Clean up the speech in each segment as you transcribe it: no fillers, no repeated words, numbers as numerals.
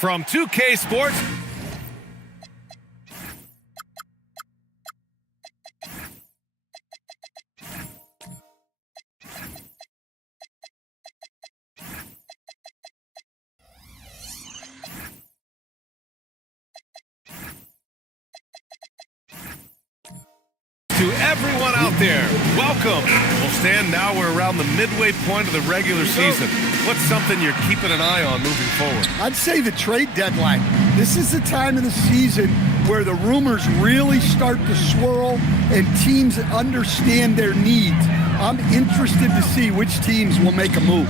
From 2K Sports. To everyone out there, welcome. Well, Stan, now we're around the midway point of the regular season. What's something you're keeping an eye on moving forward? I'd say the trade deadline. This is the time of the season where the rumors really start to swirl and teams understand their needs. I'm interested to see which teams will make a move.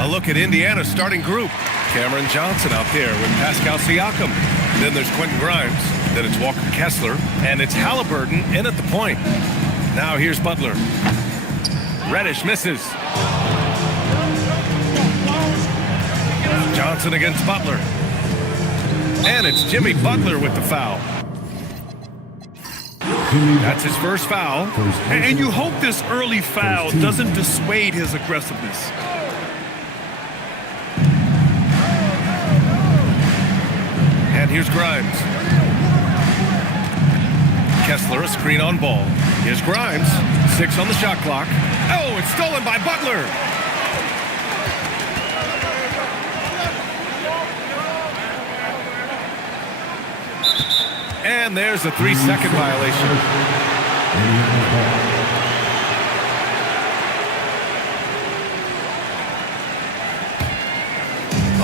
A look at Indiana's starting group. Cameron Johnson out there with Pascal Siakam. Then there's Quentin Grimes. Then it's Walker Kessler. And it's Halliburton in at the point. Now here's Butler. Reddish misses. Johnson against Butler. And it's Jimmy Butler with the foul. That's his first foul. And you hope this early foul doesn't dissuade his aggressiveness. And here's Grimes. Kessler, a screen on ball. Here's Grimes. 6 on the shot clock. Oh, it's stolen by Butler. And there's a 3-second violation.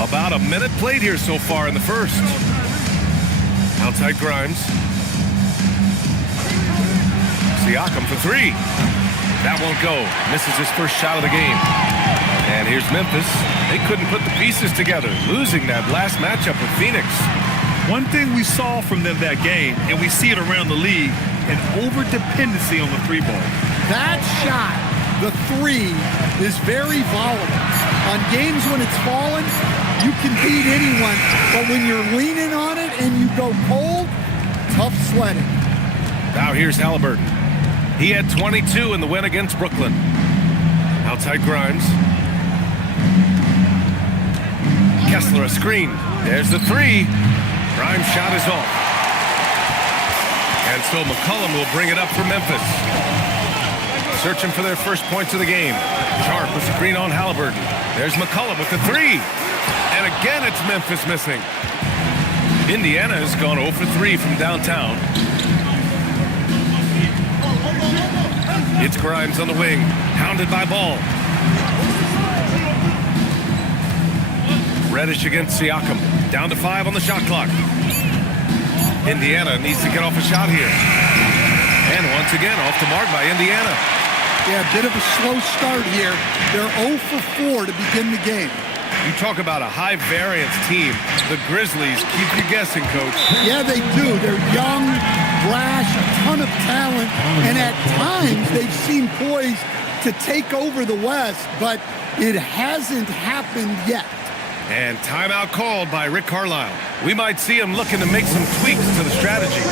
About a minute played here so far in the first. Outside Grimes. Siakam for 3. That won't go. Misses his first shot of the game. And here's Memphis. They couldn't put the pieces together, losing that last matchup with Phoenix. One thing we saw from them that game, and we see it around the league, an over-dependency on the 3-ball. That shot, the 3, is very volatile. On games when it's falling, you can beat anyone, but when you're leaning on it and you go cold, tough sledding. Now here's Halliburton. He had 22 in the win against Brooklyn. Outside Grimes. Kessler a screen. There's the 3. Grimes' shot is off. And so McCollum will bring it up for Memphis. Searching for their first points of the game. Sharp with screen on Halliburton. There's McCollum with the 3. And again, it's Memphis missing. Indiana has gone 0 for 3 from downtown. It's Grimes on the wing, hounded by Ball. Reddish against Siakam. Down to 5 on the shot clock. Indiana needs to get off a shot here. And once again, off the mark by Indiana. Yeah, a bit of a slow start here. They're 0 for 4 to begin the game. You talk about a high-variance team. The Grizzlies keep you guessing, Coach. Yeah, they do. They're young, brash, a ton of talent, and at times they've seemed poised to take over the West, but it hasn't happened yet. And timeout called by Rick Carlisle. We might see him looking to make some tweaks to the strategy.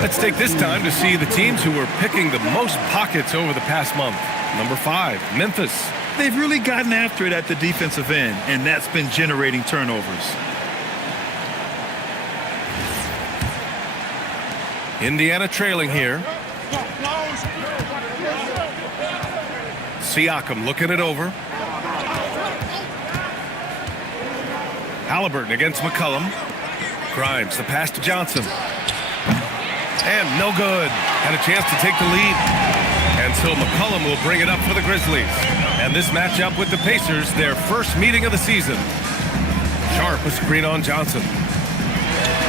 Let's take this time to see the teams who were picking the most pockets over the past month. Number 5, Memphis. They've really gotten after it at the defensive end, and that's been generating turnovers. Indiana trailing here. Siakam looking it over. Halliburton against McCollum. Grimes, the pass to Johnson. And no good. Had a chance to take the lead. And so McCollum will bring it up for the Grizzlies. And this matchup with the Pacers, their first meeting of the season. Sharp with screen on Johnson.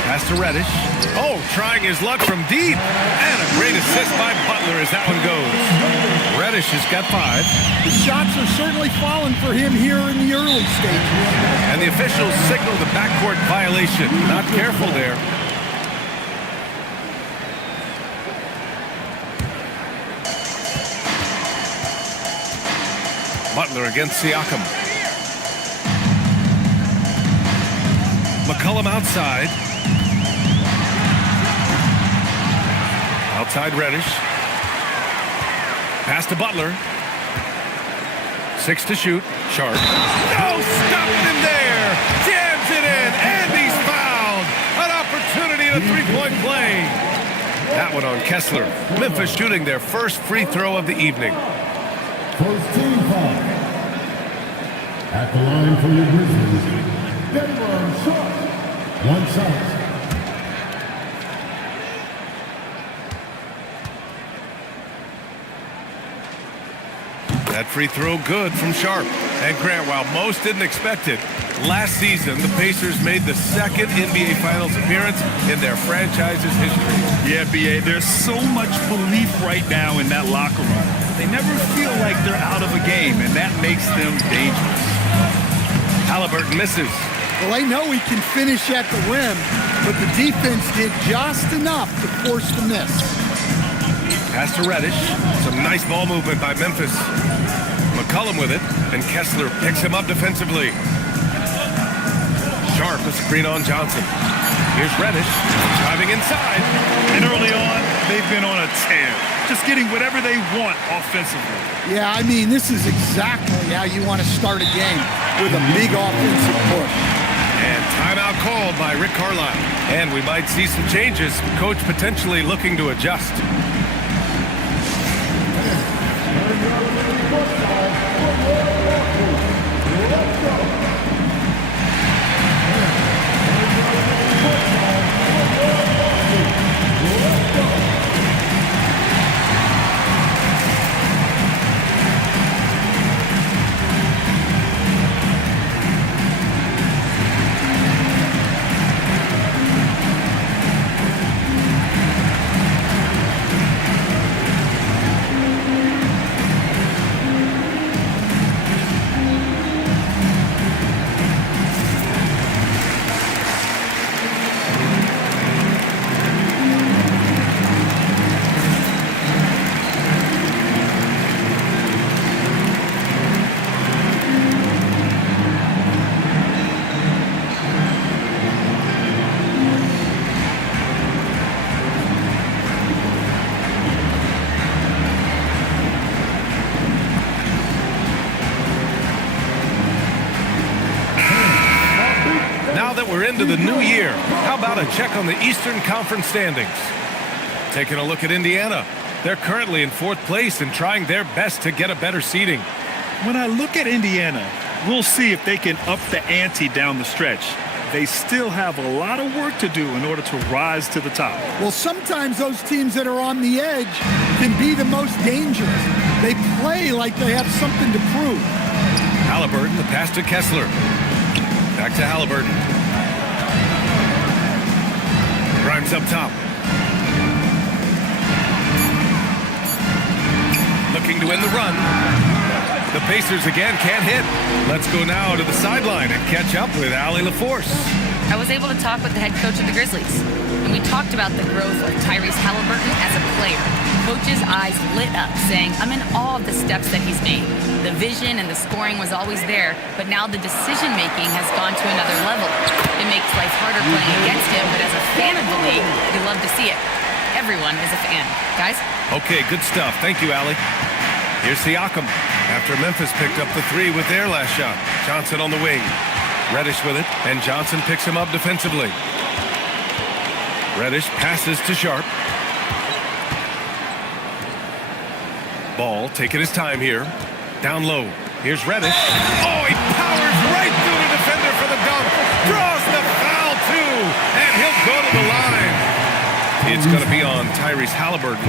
Pass to Reddish. Oh, trying his luck from deep. And a great assist by Butler as that one goes. Reddish has got 5. The shots are certainly falling for him here in the early stages. And the officials signal the backcourt violation. Not careful there. Butler against Siakam. McCollum outside. Outside Reddish. Pass to Butler. 6 to shoot. Sharp. No, stopping him there. Jams it in, and he's fouled. An opportunity in a three-point play. That one on Kessler. Memphis shooting their first free throw of the evening. First team foul. At the line for your Grizzlies, Denver Sharp. 1 shot. That free throw good from Sharp. And Grant, while most didn't expect it, last season the Pacers made the second NBA Finals appearance in their franchise's history. Yeah, B.A., there's so much belief right now in that locker room. They never feel like they're out of a game, and that makes them dangerous. Halliburton misses. Well, they know he can finish at the rim, but the defense did just enough to force the miss. Pass to Reddish. Some nice ball movement by Memphis. McCollum with it, and Kessler picks him up defensively. Sharp a screen on Johnson. Here's Reddish driving inside. And early on, they've been on a tear, just getting whatever they want offensively. Yeah, I mean, this is exactly how you want to start a game, with a big offensive push. And timeout called by Rick Carlisle. And we might see some changes. Coach potentially looking to adjust. We're into the new year. How about a check on the Eastern Conference standings? Taking a look at Indiana. They're currently in 4th place and trying their best to get a better seeding. When I look at Indiana, we'll see if they can up the ante down the stretch. They still have a lot of work to do in order to rise to the top. Well, sometimes those teams that are on the edge can be the most dangerous. They play like they have something to prove. Halliburton, the pass to Kessler. Back to Halliburton. Grimes up top. Looking to win the run. The Pacers again can't hit. Let's go now to the sideline and catch up with Allie LaForce. I was able to talk with the head coach of the Grizzlies, and we talked about the growth of Tyrese Halliburton as a player. Coach's eyes lit up, saying, I'm in awe of the steps that he's made. The vision and the scoring was always there, but now the decision-making has gone to another level. It makes life harder playing against him, but as a fan of the league, we love to see it. Everyone is a fan. Guys? Okay, good stuff. Thank you, Allie. Here's Siakam. After Memphis picked up the 3 with their last shot. Johnson on the wing. Reddish with it, and Johnson picks him up defensively. Reddish passes to Sharp. Ball taking his time here. Down low. Here's Reddish. Oh, he powers right through the defender for the dunk. Draws the foul, too. And he'll go to the line. It's going to be on Tyrese Halliburton.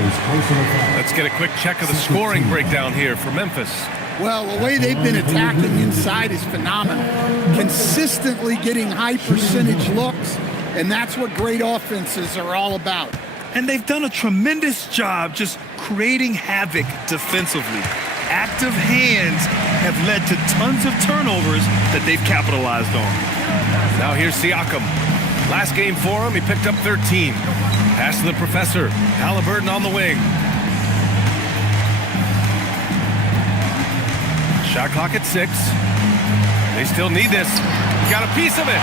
Let's get a quick check of the scoring breakdown here for Memphis. Well, the way they've been attacking inside is phenomenal. Consistently getting high percentage looks, and that's what great offenses are all about. And they've done a tremendous job just creating havoc defensively. Active hands have led to tons of turnovers that they've capitalized on. Now here's Siakam. Last game for him, he picked up 13. Pass to the professor. Halliburton on the wing. Shot clock at 6. They still need this. He got a piece of it.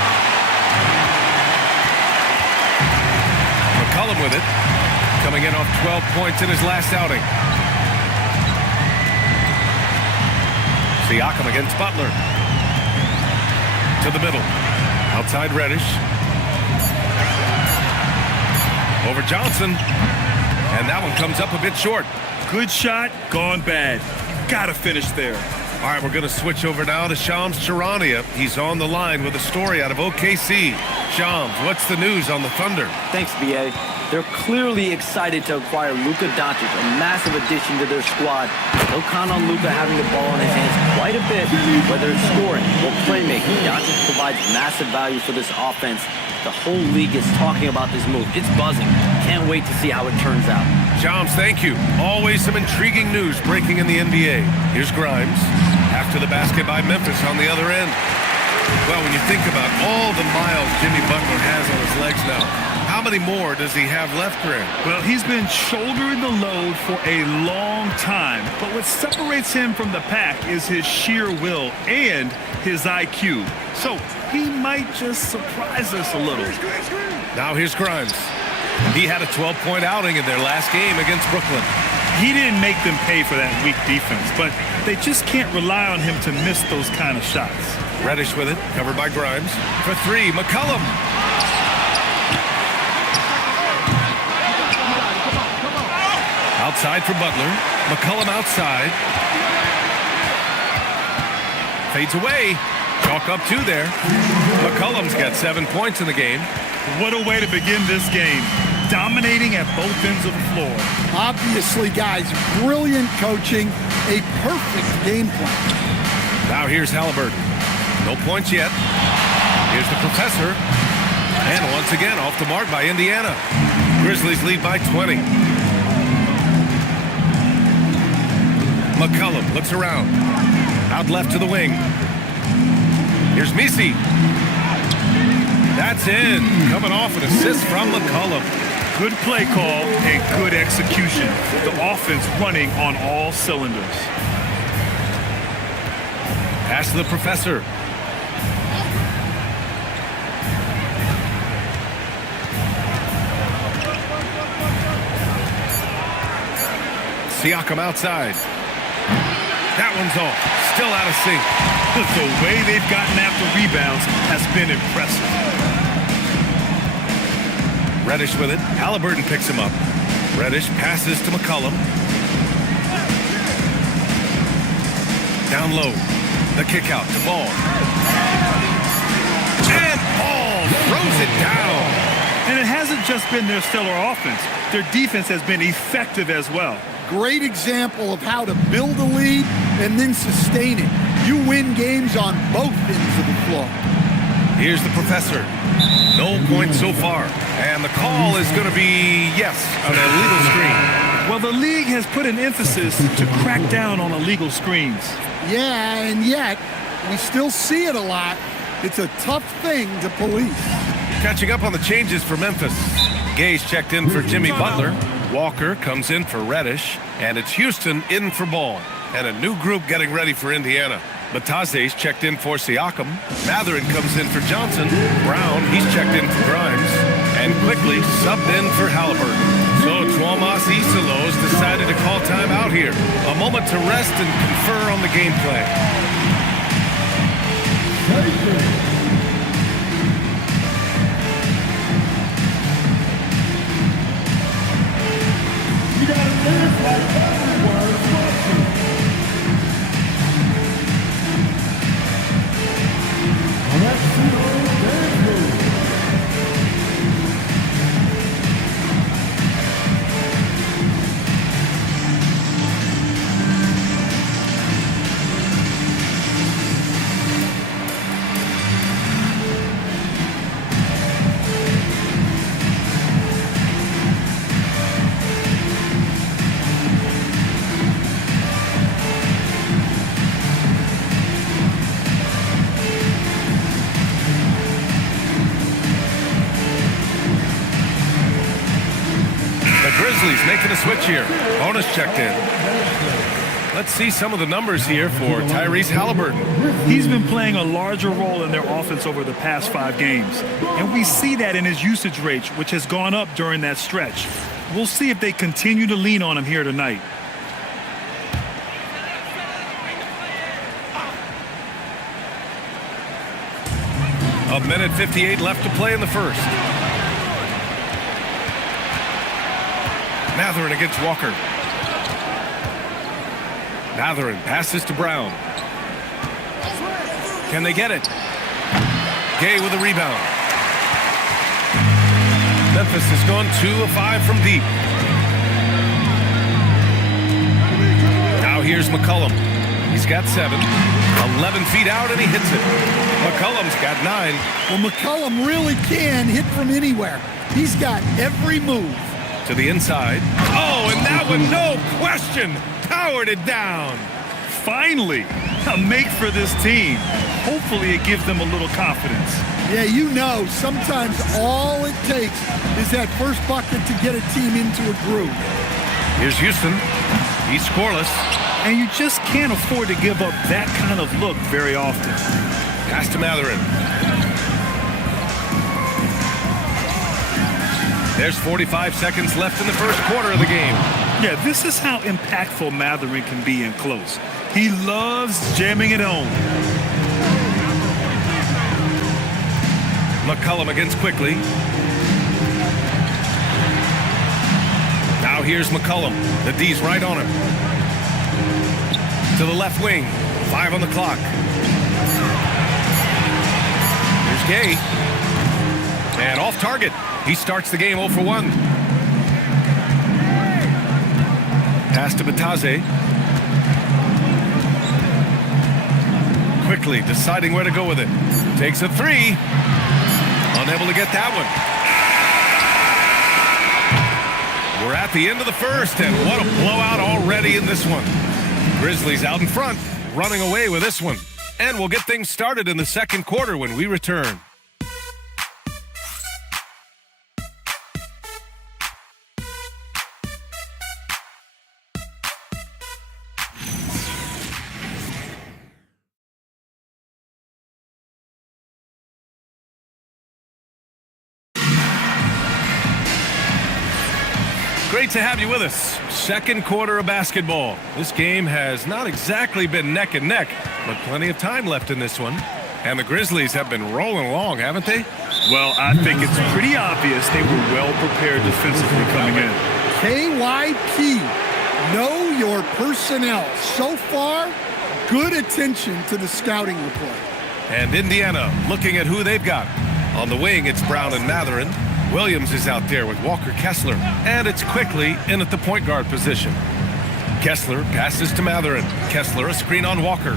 McCollum with it. Coming in off 12 points in his last outing. Siakam against Butler. To the middle. Outside Reddish. Over Johnson. And that one comes up a bit short. Good shot, gone bad. Gotta finish there. All right, we're going to switch over now to Shams Charania. He's on the line with a story out of OKC. Shams, what's the news on the Thunder? Thanks, B.A. They're clearly excited to acquire Luka Doncic, a massive addition to their squad. They'll count on Luka having the ball in his hands quite a bit, whether it's scoring or playmaking. Doncic provides massive value for this offense. The whole league is talking about this move. It's buzzing. Can't wait to see how it turns out. Shams, thank you. Always some intriguing news breaking in the NBA. Here's Grimes. After the basket by Memphis on the other end. Well, when you think about all the miles Jimmy Butler has on his legs now, how many more does he have left, Grant? Well, he's been shouldering the load for a long time, but what separates him from the pack is his sheer will and his IQ. So he might just surprise us a little. Now here's Grimes. He had a 12-point outing in their last game against Brooklyn. He didn't make them pay for that weak defense, but they just can't rely on him to miss those kind of shots. Reddish with it, covered by Grimes. For 3, McCollum. Outside for Butler. McCollum outside. Fades away. Chalk up 2 there. McCollum's got 7 points in the game. What a way to begin this game. Dominating at both ends of the floor. Obviously, guys, brilliant coaching, a perfect game plan. Now here's Halliburton. No points yet. Here's the professor. And once again, off the mark by Indiana. Grizzlies lead by 20. McCollum looks around. Out left to the wing. Here's Misi. That's in. Coming off an assist from McCollum. Good play call and good execution. The offense running on all cylinders. Pass to the professor. Siakam outside. That one's off. Still out of sync. The way they've gotten after rebounds has been impressive. Reddish with it. Halliburton picks him up. Reddish passes to McCollum. Down low. The kick out to Ball. And Ball throws it down. And it hasn't just been their stellar offense. Their defense has been effective as well. Great example of how to build a lead and then sustain it. You win games on both ends of the floor. Here's the professor. No points so far. And the call is going to be, yes, an illegal screen. Well, the league has put an emphasis to crack down on illegal screens. Yeah, and yet we still see it a lot. It's a tough thing to police. Catching up on the changes for Memphis. Gay's checked in for Jimmy Butler. Walker comes in for Reddish. And it's Houston in for Ball. And a new group getting ready for Indiana. Bataze's checked in for Siakam. Matherin comes in for Johnson. Brown, he's checked in for Grimes. And quickly subbed in for Halliburton. So Tuomas Isalos decided to call time out here. A moment to rest and confer on the game plan. making a switch here. Bonus checked in. Let's see some of the numbers here for Tyrese Halliburton. He's been playing a larger role in their offense over the past 5 games. And we see that in his usage rate, which has gone up during that stretch. We'll see if they continue to lean on him here tonight. A minute 58 left to play in the first. Mathurin against Walker. Mathurin passes to Brown. Can they get it? Gay with a rebound. Memphis has gone 2 of 5 from deep. Now here's McCollum. He's got 7. 11 feet out and he hits it. McCollum's got 9. Well, McCollum really can hit from anywhere. He's got every move. To the inside. Oh, and that one, no question, powered it down. Finally, a make for this team. Hopefully it gives them a little confidence. Yeah, you know, sometimes all it takes is that first bucket to get a team into a groove. Here's Houston. He's scoreless. And you just can't afford to give up that kind of look very often. Pass to Mathurin. There's 45 seconds left in the first quarter of the game. Yeah, this is how impactful Mathurin can be in close. He loves jamming it home. McCollum against Quickly. Now here's McCollum. The D's right on him. To the left wing. 5 on the clock. Here's Gay. And off target. He starts the game 0 for 1. Pass to Bataze. Quickly deciding where to go with it. Takes a 3. Unable to get that one. We're at the end of the first, and what a blowout already in this one. Grizzlies out in front, running away with this one. And we'll get things started in the second quarter when we return. Great to have you with us. Second quarter of basketball. This game has not exactly been neck and neck, but plenty of time left in this one. And the Grizzlies have been rolling along, haven't they? Well, I think it's pretty obvious they were well prepared defensively coming in. KYP, know your personnel. So far, good attention to the scouting report. And Indiana looking at who they've got. On the wing, it's Brown and Mathurin. Williams is out there with Walker Kessler, and it's Quickly in at the point guard position. Kessler passes to Mathurin. Kessler, a screen on Walker.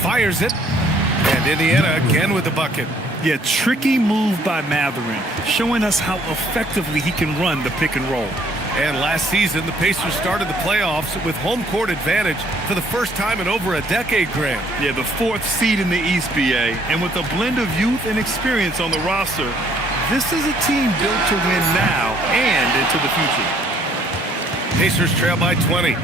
Fires it, and Indiana again with the bucket. Yeah, tricky move by Mathurin, showing us how effectively he can run the pick and roll. And last season, the Pacers started the playoffs with home court advantage for the first time in over a decade, Grant. Yeah, the 4th seed in the East, BA, and with a blend of youth and experience on the roster, this is a team built to win now and into the future. Pacers trail by 20.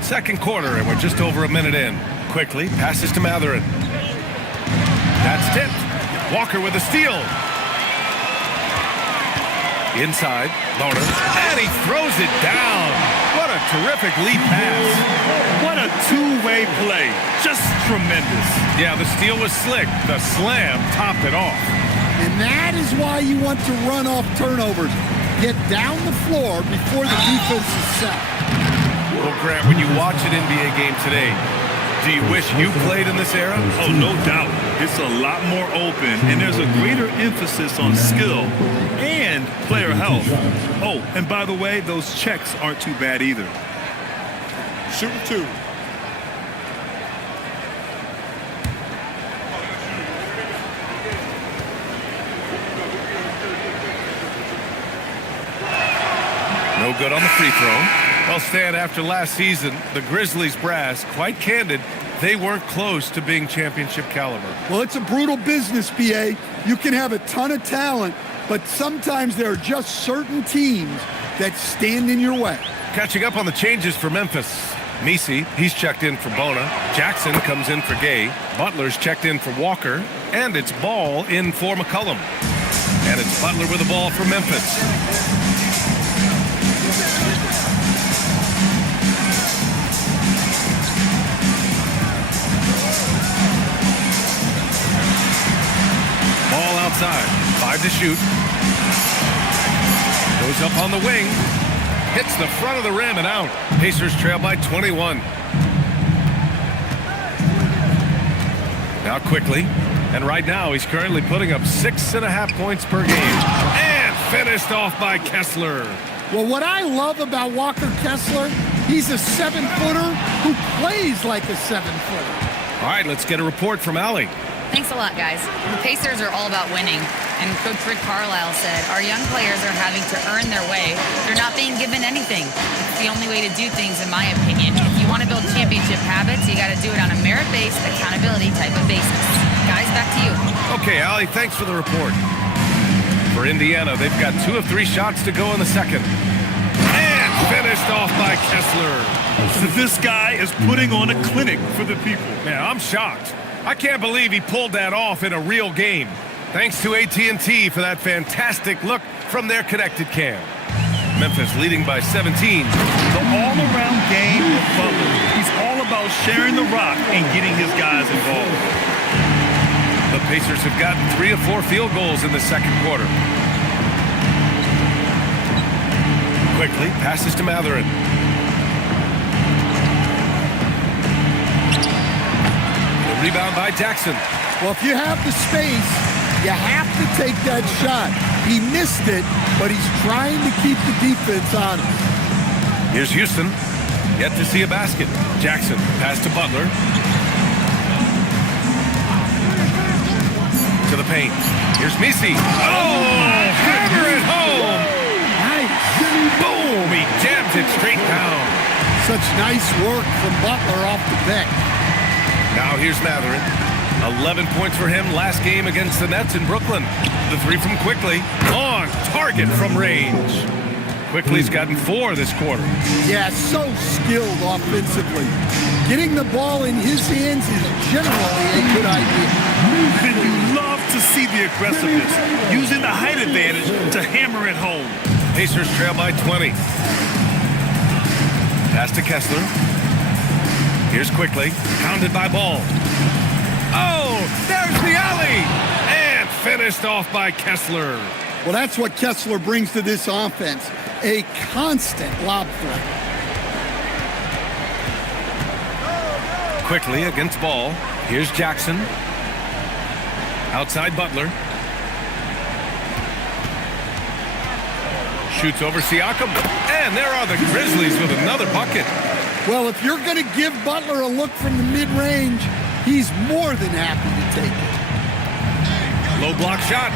Second quarter, and we're just over a minute in. Quickly passes to Mathurin. That's tipped. Walker with a steal. Inside, Loner, and he throws it down. What a terrific lead pass. What a two-way play. Just tremendous. Yeah, the steal was slick. The slam topped it off. And that is why you want to run off turnovers. Get down the floor before the defense is set. Well, Grant, when you watch an NBA game today, do you wish you played in this era? Oh, no doubt. It's a lot more open, and there's a greater emphasis on skill and player health. Oh, and by the way, those checks aren't too bad either. Shooting 2. No good on the free throw. Well, Stan, after last season, the Grizzlies brass, quite candid, they weren't close to being championship caliber. Well, it's a brutal business, BA. You can have a ton of talent, but sometimes there are just certain teams that stand in your way. Catching up on the changes for Memphis. Misi, he's checked in for Bona. Jackson comes in for Gay. Butler's checked in for Walker. And it's Ball in for McCollum. And it's Butler with the ball for Memphis. Ball outside. 5 to shoot. Goes up on the wing. Hits the front of the rim and out. Pacers trail by 21. Now quickly. And right now he's currently putting up 6.5 points per game. And finished off by Kessler. Well, what I love about Walker Kessler, he's a 7-footer who plays like a 7-footer. All right, let's get a report from Allie. Thanks a lot, guys. The Pacers are all about winning. And Coach Rick Carlisle said, our young players are having to earn their way. They're not being given anything. It's the only way to do things, in my opinion. If you want to build championship habits, you got to do it on a merit-based, accountability type of basis. Guys, back to you. Okay, Allie, thanks for the report. For Indiana, they've got 2 of 3 shots to go in the second. And finished off by Kessler. This guy is putting on a clinic for the people. Man, I'm shocked. I can't believe he pulled that off in a real game. Thanks to AT&T for that fantastic look from their connected cam. Memphis leading by 17. The all-around game of Butler. He's all about sharing the rock and getting his guys involved. The Pacers have gotten 3 of 4 field goals in the second quarter. Quickly passes to Matherin. The rebound by Jackson. Well, if you have the space, you have to take that shot. He missed it, but he's trying to keep the defense honest. Here's Houston. Yet to see a basket. Jackson, pass to Butler. To the paint. Here's Misi. Oh, hammer it home. Nice. Boom, he jams it straight down. Such nice work from Butler off the bench. Now here's Matherin. 11 points for him last game against the Nets in Brooklyn. The 3 from Quickly. On target from range. Quickly's gotten 4 this quarter. Yeah, so skilled offensively. Getting the ball in his hands is generally a good idea. And you love to see the aggressiveness, using the height advantage to hammer it home. Pacers trail by 20. Pass to Kessler. Here's Quickly. Pounded by Ball. Oh, there's the alley! And finished off by Kessler. Well, that's what Kessler brings to this offense. A constant lob threat. Quickly against Ball. Here's Jackson. Outside Butler. Shoots over Siakam. And there are the Grizzlies with another bucket. Well, if you're going to give Butler a look from the mid-range, he's more than happy to take it. Low block shot.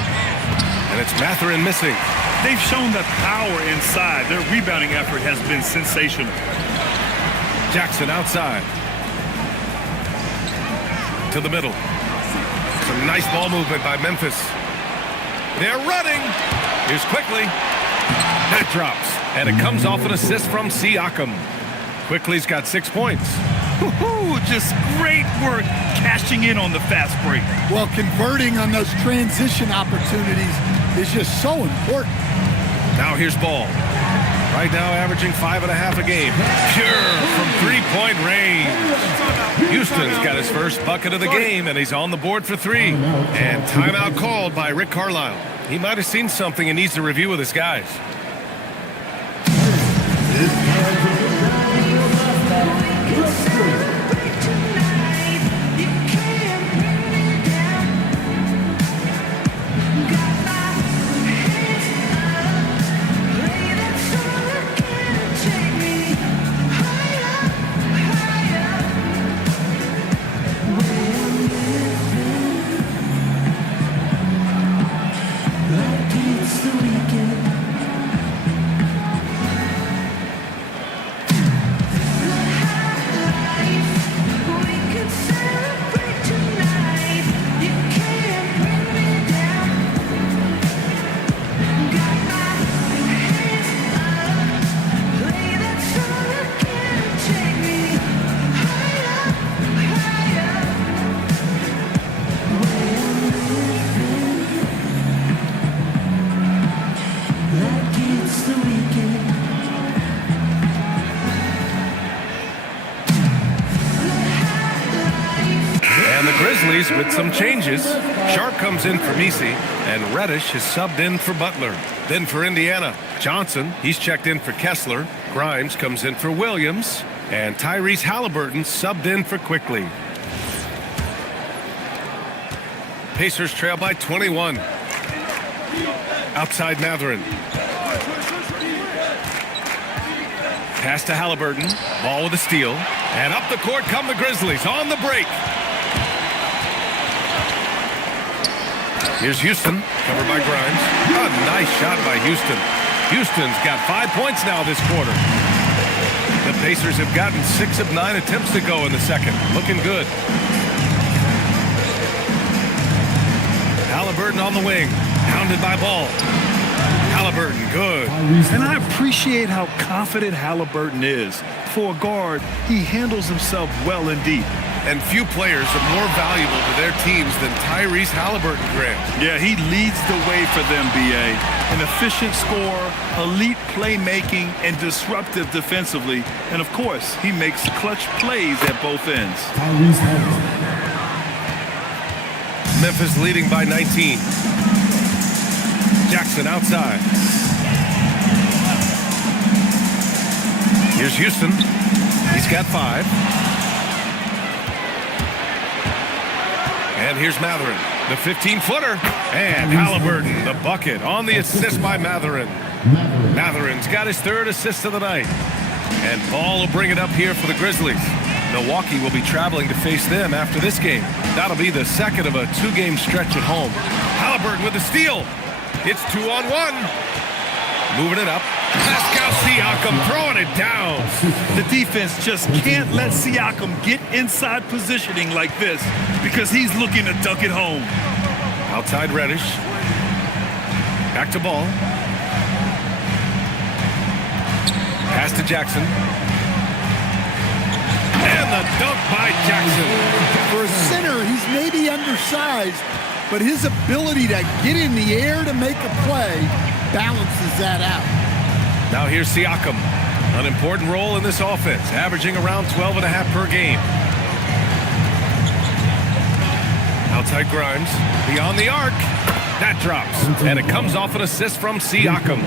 And it's Matherin missing. They've shown the power inside. Their rebounding effort has been sensational. Jackson outside. To the middle. Some nice ball movement by Memphis. They're running. Here's Quickly. That drops. And it comes off an assist from Siakam. Quickly's got 6 points. Just great work cashing in on the fast break. Well, converting on those transition opportunities is just so important. Now here's Ball. Right now averaging 5.5 a game. Pure from 3-point range. Houston's got his first bucket of the game, and he's on the board for 3. And timeout called by Rick Carlisle. He might have seen something and needs to review with his guys. Grizzlies with some changes. Sharp comes in for Messi, and Reddish is subbed in for Butler. Then for Indiana, Johnson, he's checked in for Kessler. Grimes comes in for Williams, and Tyrese Halliburton subbed in for Quickly. Pacers trail by 21. Outside Matherin. Pass to Halliburton. Ball with a steal. And up the court come the Grizzlies on the break. Here's Houston, covered by Grimes. A nice shot by Houston. Houston's got 5 points now this quarter. The Pacers have gotten 6 of 9 attempts to go in the second. Looking good. Halliburton on the wing. Hounded by Ball. Halliburton, good. And I appreciate how confident Halliburton is. For a guard, he handles himself well indeed. And few players are more valuable to their teams than Tyrese Halliburton, Grant. Yeah, he leads the way for them, B.A. An efficient scorer, elite playmaking, and disruptive defensively. And, of course, he makes clutch plays at both ends. Memphis leading by 19. Jackson outside. Here's Houston. He's got 5. And here's Matherin, the 15-footer. And Halliburton, the bucket on the assist by Matherin. Matherin's got his 3rd assist of the night. And Ball will bring it up here for the Grizzlies. Milwaukee will be traveling to face them after this game. That'll be the second of a 2-game stretch at home. Halliburton with the steal. It's 2-on-1. Moving it up. Pascal Siakam throwing it down. The defense just can't let Siakam get inside positioning like this because he's looking to dunk it home. Outside Reddish. Back to Ball. Pass to Jackson. And the dunk by Jackson. For a center, he's maybe undersized, but his ability to get in the air to make a play balances that out. Now here's Siakam. An important role in this offense, averaging around 12.5 per game. Outside Grimes. Beyond the arc. That drops. And it comes off an assist from Siakam.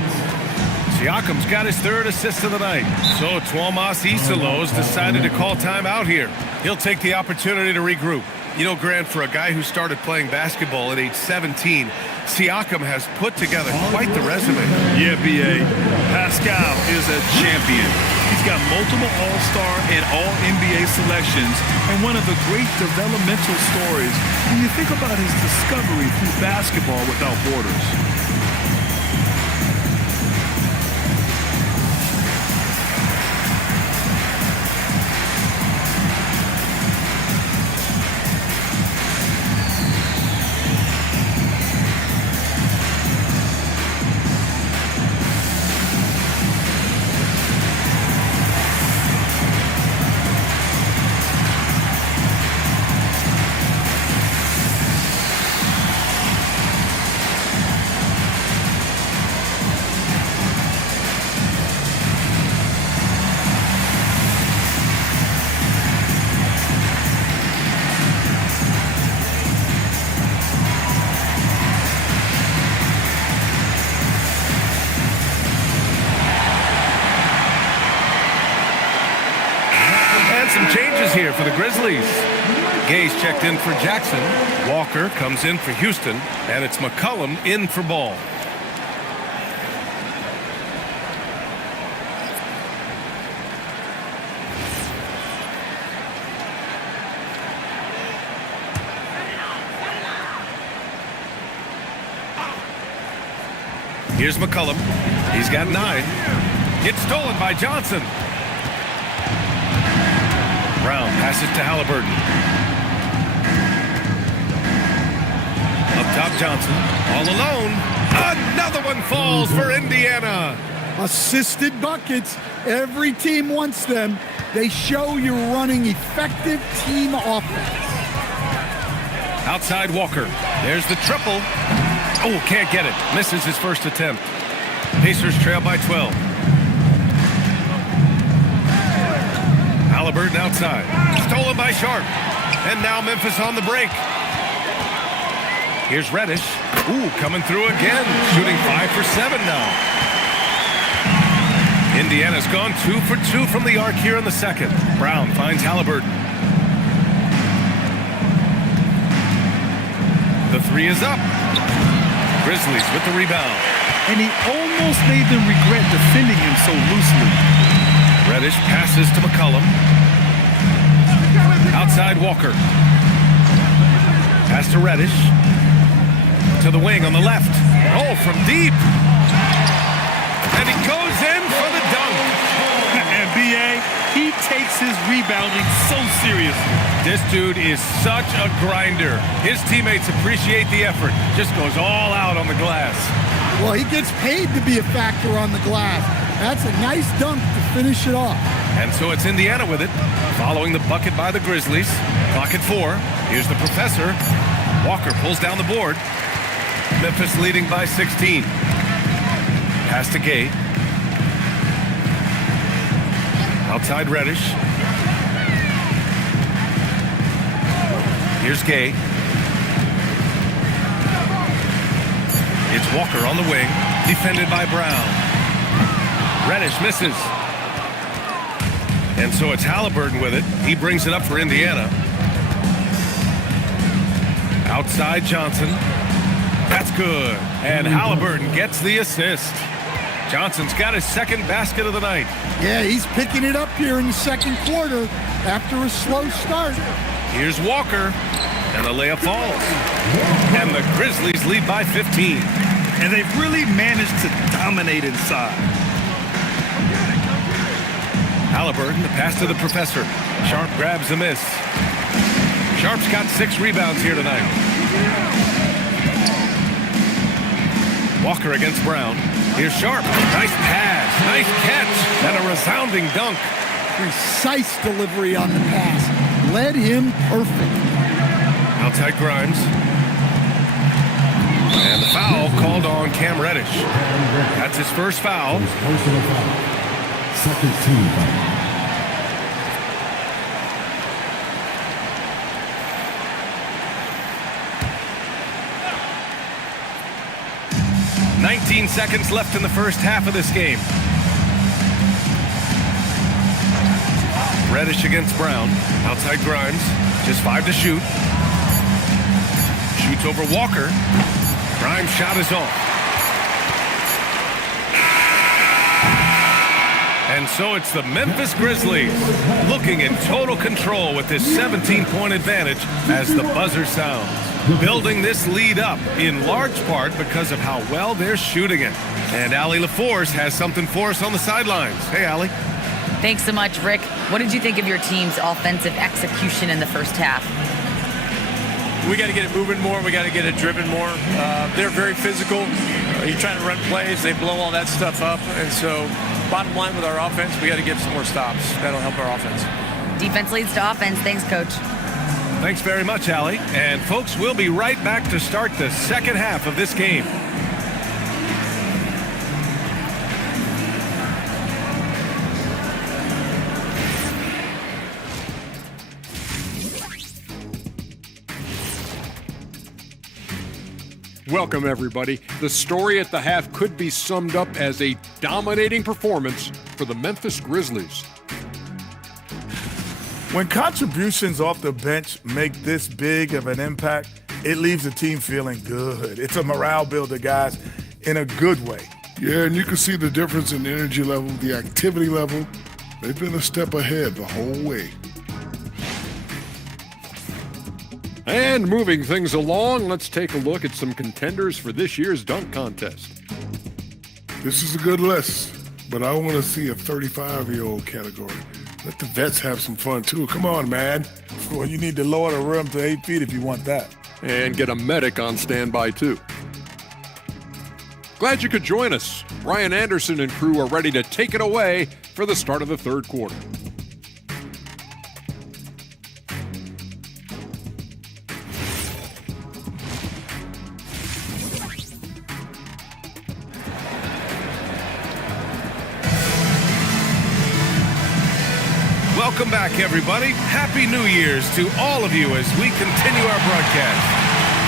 Siakam's got his 3rd assist of the night. So Tuomas Isalos decided to call timeout here. He'll take the opportunity to regroup. You know, Grant, for a guy who started playing basketball at age 17, Siakam has put together quite the resume. Yeah, B.A. Pascal is a champion. He's got multiple All-Star and All-NBA selections and one of the great developmental stories when you think about his discovery through basketball without borders. Some changes here for the Grizzlies. Gay's checked in for Jackson. Walker comes in for Houston. And it's McCollum in for Ball. Here's McCollum. He's got 9. It's stolen by Johnson. Brown passes to Halliburton. Up top, Johnson. All alone. Another one falls for Indiana. Assisted buckets. Every team wants them. They show you're running effective team offense. Outside Walker. There's the triple. Oh, can't get it. Misses his first attempt. Pacers trail by 12. Halliburton outside. Stolen by Sharp. And now Memphis on the break. Here's Reddish. Ooh, coming through again. Shooting 5 for 7 now. Indiana's gone 2 for 2 from the arc here in the second. Brown finds Halliburton. The three is up. Grizzlies with the rebound. And he almost made them regret defending him so loosely. Reddish passes to McCollum. Outside Walker. Pass to Reddish. To the wing on the left. Oh, from deep. And he goes in for the dunk. And B.A., he takes his rebounding so seriously. This dude is such a grinder. His teammates appreciate the effort. Just goes all out on the glass. Well, he gets paid to be a factor on the glass. That's a nice dunk to finish it off. And so it's Indiana with it, following the bucket by the Grizzlies. Clock at 4. Here's the professor. Walker pulls down the board. Memphis leading by 16. Pass to Gay. Outside Reddish. Here's Gay. It's Walker on the wing, defended by Brown. Reddish misses. And so it's Halliburton with it. He brings it up for Indiana. Outside Johnson. That's good. And Halliburton gets the assist. Johnson's got his second basket of the night. Yeah, he's picking it up here in the second quarter after a slow start. Here's Walker. And the layup falls. And the Grizzlies lead by 15. And they've really managed to dominate inside. Halliburton, the pass to the professor. Sharp grabs the miss. Sharp's got 6 rebounds here tonight. Walker against Brown. Here's Sharp. Nice pass. Nice catch. And a resounding dunk. Precise delivery on the pass. Led him perfect. Outside Grimes. And the foul called on Cam Reddish. That's his first foul. Personal foul. Second team foul. 19 seconds left in the first half of this game. Reddish against Brown. Outside Grimes. Just 5 to shoot. Shoots over Walker. Grimes' shot is off. And so it's the Memphis Grizzlies looking in total control with this 17-point advantage as the buzzer sounds. Building this lead up in large part because of how well they're shooting it. And Allie LaForce has something for us on the sidelines. Hey, Allie. Thanks so much, Rick. What did you think of your team's offensive execution in the first half? We got to get it moving more. We got to get it driven more. They're very physical. You're trying to run plays. They blow all that stuff up. And so bottom line with our offense, we got to get some more stops. That'll help our offense. Defense leads to offense. Thanks, Coach. Thanks very much, Allie. And folks, we'll be right back to start the second half of this game. Welcome, everybody. The story at the half could be summed up as a dominating performance for the Memphis Grizzlies. When contributions off the bench make this big of an impact, it leaves the team feeling good. It's a morale builder, guys, in a good way. Yeah, and you can see the difference in the energy level, the activity level. They've been a step ahead the whole way. And moving things along, let's take a look at some contenders for this year's dunk contest. This is a good list, but I want to see a 35-year-old category. Let the vets have some fun, too. Come on, man. Well, you need to lower the rim to 8 feet if you want that. And get a medic on standby, too. Glad you could join us. Ryan Anderson and crew are ready to take it away for the start of the third quarter. Welcome back, everybody. Happy New Year's to all of you as we continue our broadcast.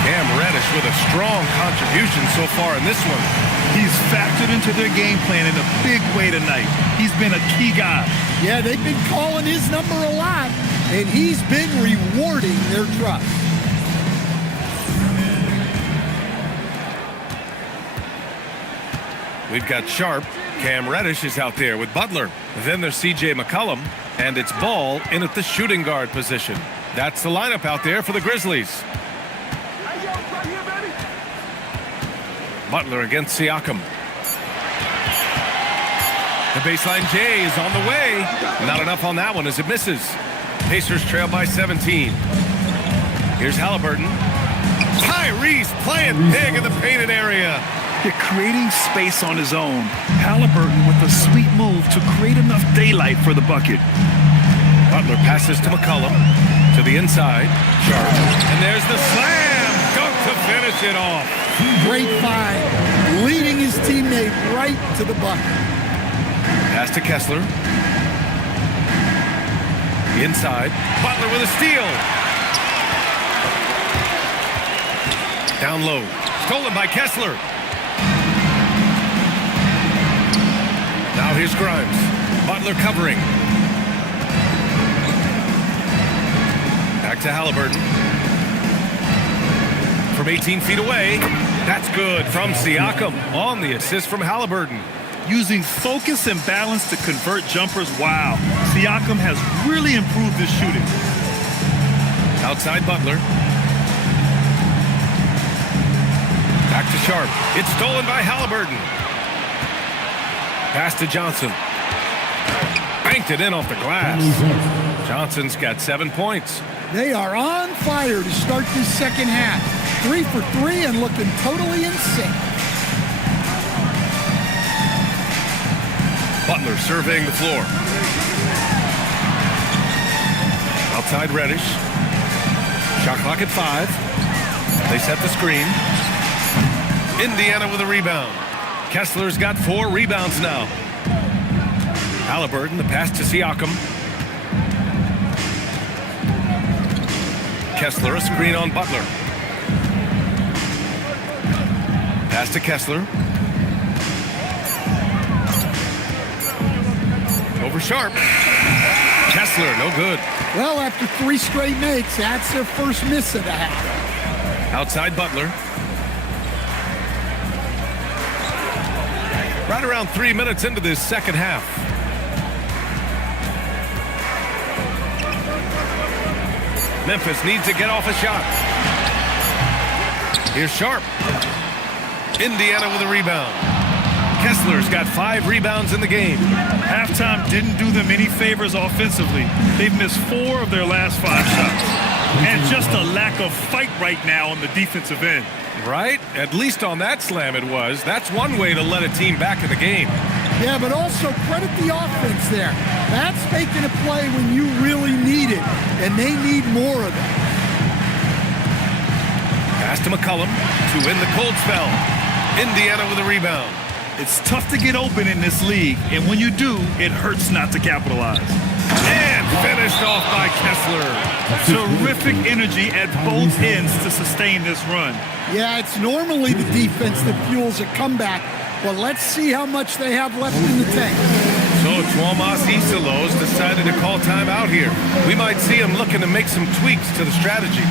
Cam Reddish with a strong contribution so far in this one. He's factored into their game plan in a big way tonight. He's been a key guy. Yeah, they've been calling his number a lot, and he's been rewarding their trust. We've got Sharp. Cam Reddish is out there with Butler. Then there's C.J. McCollum, and it's Ball in at the shooting guard position. That's the lineup out there for the Grizzlies. Butler against Siakam. The baseline J is on the way. Not enough on that one as it misses. Pacers trail by 17. Here's Halliburton. Tyrese playing big in the painted area. They're creating space on his own. Halliburton with a sweet move to create enough daylight for the bucket. Butler passes to McCollum. To the inside. Sharp. And there's the slam. Dunk to finish it off. Great find. Leading his teammate right to the bucket. Pass to Kessler. Inside. Butler with a steal. Down low. Stolen by Kessler. Now here's Grimes. Butler covering. Back to Halliburton. From 18 feet away. That's good from Siakam on the assist from Halliburton. Using focus and balance to convert jumpers. Wow. Siakam has really improved his shooting. Outside Butler. Back to Sharp. It's stolen by Halliburton. Pass to Johnson. Banked it in off the glass. Johnson's got 7 points. They are on fire to start this second half. 3 for 3 and looking totally in sync. Butler surveying the floor. Outside Reddish. Shot clock at 5. They set the screen. Indiana with a rebound. Kessler's got 4 rebounds now. Halliburton, the pass to Siakam. Kessler, a screen on Butler. Pass to Kessler. Over Sharp. Kessler, no good. Well, after 3 straight makes, that's their first miss of the half. Outside Butler. Right around 3 minutes into this second half. Memphis needs to get off a shot. Here's Sharp. Indiana with a rebound. Kessler's got 5 rebounds in the game. Halftime didn't do them any favors offensively. They've missed 4 of their last 5 shots. And just a lack of fight right now on the defensive end. Right? At least on that slam it was. That's one way to let a team back in the game. Yeah, but also credit the offense there. That's making a play when you really need it, and they need more of it. Pass to McCollum to win the cold spell. Indiana with a rebound. It's tough to get open in this league, and when you do, it hurts not to capitalize. And finished off by Kessler. Terrific energy at both ends to sustain this run. Yeah, it's normally the defense that fuels a comeback, but let's see how much they have left in the tank. So Tuomas Isalos decided to call timeout here. We might see him looking to make some tweaks to the strategy.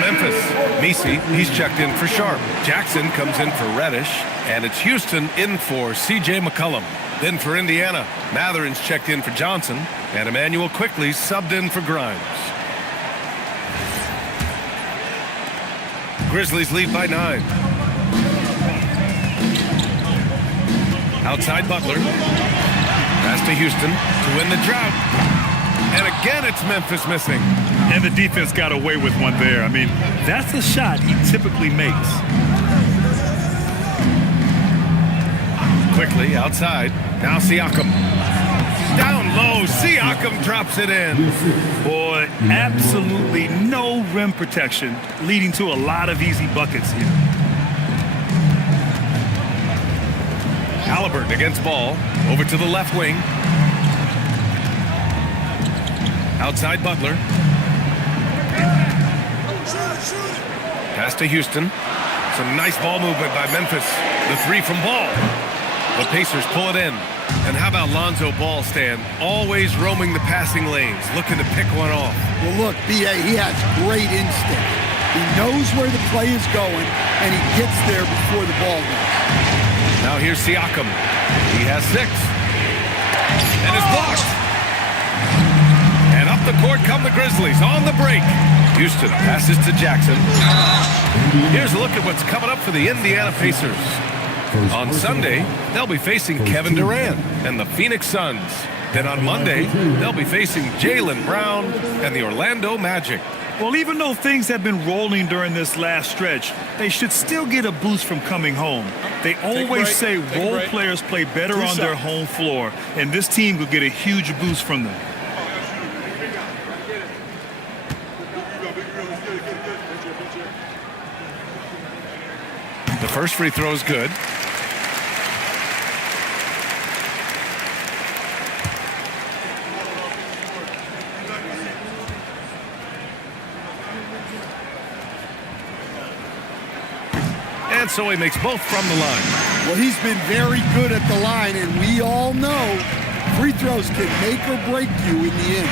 Memphis. Messi, he's checked in for Sharp. Jackson comes in for Reddish. And it's Houston in for C.J. McCollum. Then for Indiana, Matherin's checked in for Johnson. And Emmanuel Quickly subbed in for Grimes. Grizzlies lead by 9. Outside Butler. Pass to Houston to win the drought. And again, it's Memphis missing. And the defense got away with one there. I mean, that's a shot he typically makes. Quickly outside. Now Siakam. Down low. Siakam drops it in. Boy, absolutely no rim protection, leading to a lot of easy buckets here. Halliburton against ball. Over to the left wing. Outside Butler. Pass to Houston. Some nice ball movement by Memphis. The 3 from Ball. The Pacers pull it in. And how about Lonzo Ball, Stan? Always roaming the passing lanes, looking to pick one off. Well, look, B.A., he has great instinct. He knows where the play is going, and he gets there before the ball goes. Now here's Siakam. He has 6. And is blocked. And up the court come the Grizzlies on the break. Houston passes to Jackson. Here's a look at what's coming up for the Indiana Pacers. On Sunday, they'll be facing Kevin Durant and the Phoenix Suns. Then on Monday, they'll be facing Jaylen Brown and the Orlando Magic. Well, even though things have been rolling during this last stretch, they should still get a boost from coming home. They always say role players play better on their home floor, and this team will get a huge boost from them. The first free throw is good. And so he makes both from the line. Well, he's been very good at the line, and we all know free throws can make or break you in the end.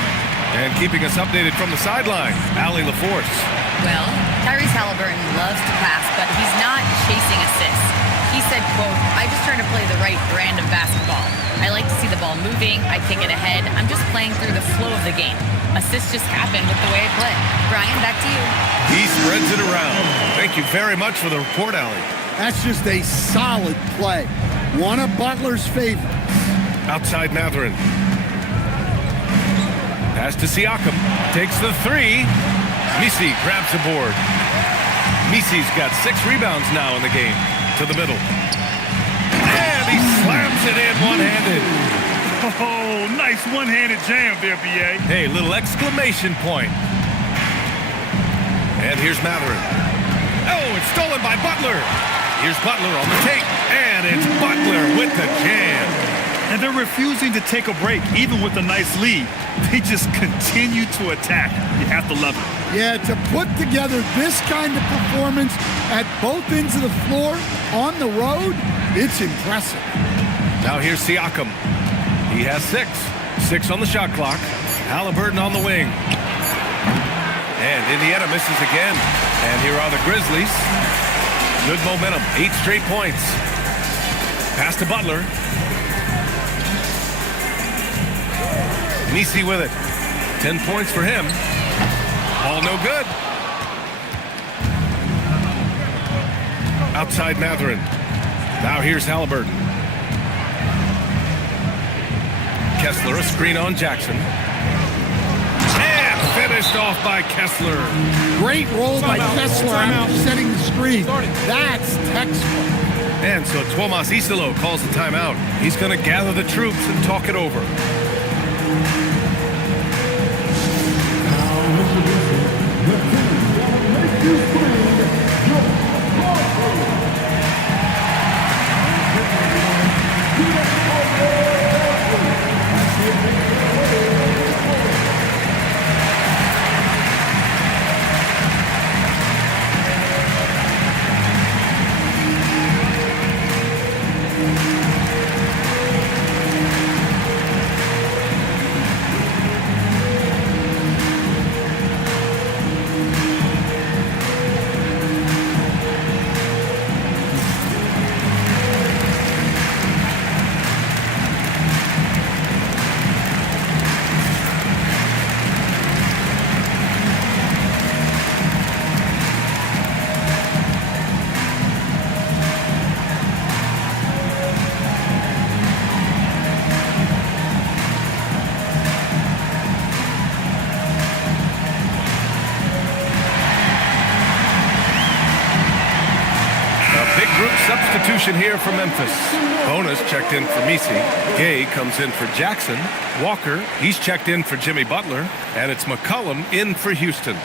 And keeping us updated from the sideline, Allie LaForce. Well, Tyrese Halliburton loves to pass, but he's not chasing assists. He said, quote, "I just try to play the right brand of basketball. I like to see the ball moving. I kick it ahead. I'm just playing through the flow of the game. Assists just happen with the way I play." Brian, back to you. He spreads it around. Thank you very much for the report, Allie. That's just a solid play. One of Butler's favorites. Outside Matherin. Pass to Siakam. Takes the 3. Messi grabs the board. Messi's got 6 rebounds now in the game. To the middle. And he slams it in one-handed. Oh, nice one-handed jam there, B.A. Hey, little exclamation point. And here's Matherin. Oh, it's stolen by Butler. Here's Butler on the take. And it's Butler with the jam. And they're refusing to take a break, even with a nice lead. They just continue to attack. You have to love it. Yeah, to put together this kind of performance at both ends of the floor on the road, it's impressive. Now here's Siakam. He has 6. 6 on the shot clock. Halliburton on the wing. And Indiana misses again. And here are the Grizzlies. Good momentum. 8 straight points. Pass to Butler. Messi with it. 10 points for him. All no good. Outside Matherin. Now here's Halliburton. Kessler, a screen on Jackson. And finished off by Kessler. Great roll by Kessler after setting the screen. That's textbook. And so Tomas Isolo calls the timeout. He's going to gather the troops and talk it over. substitution here for Memphis. Bonus checked in for Misi. Gay comes in for Jackson. Walker, he's checked in for Jimmy Butler. And it's McCollum in for Houston.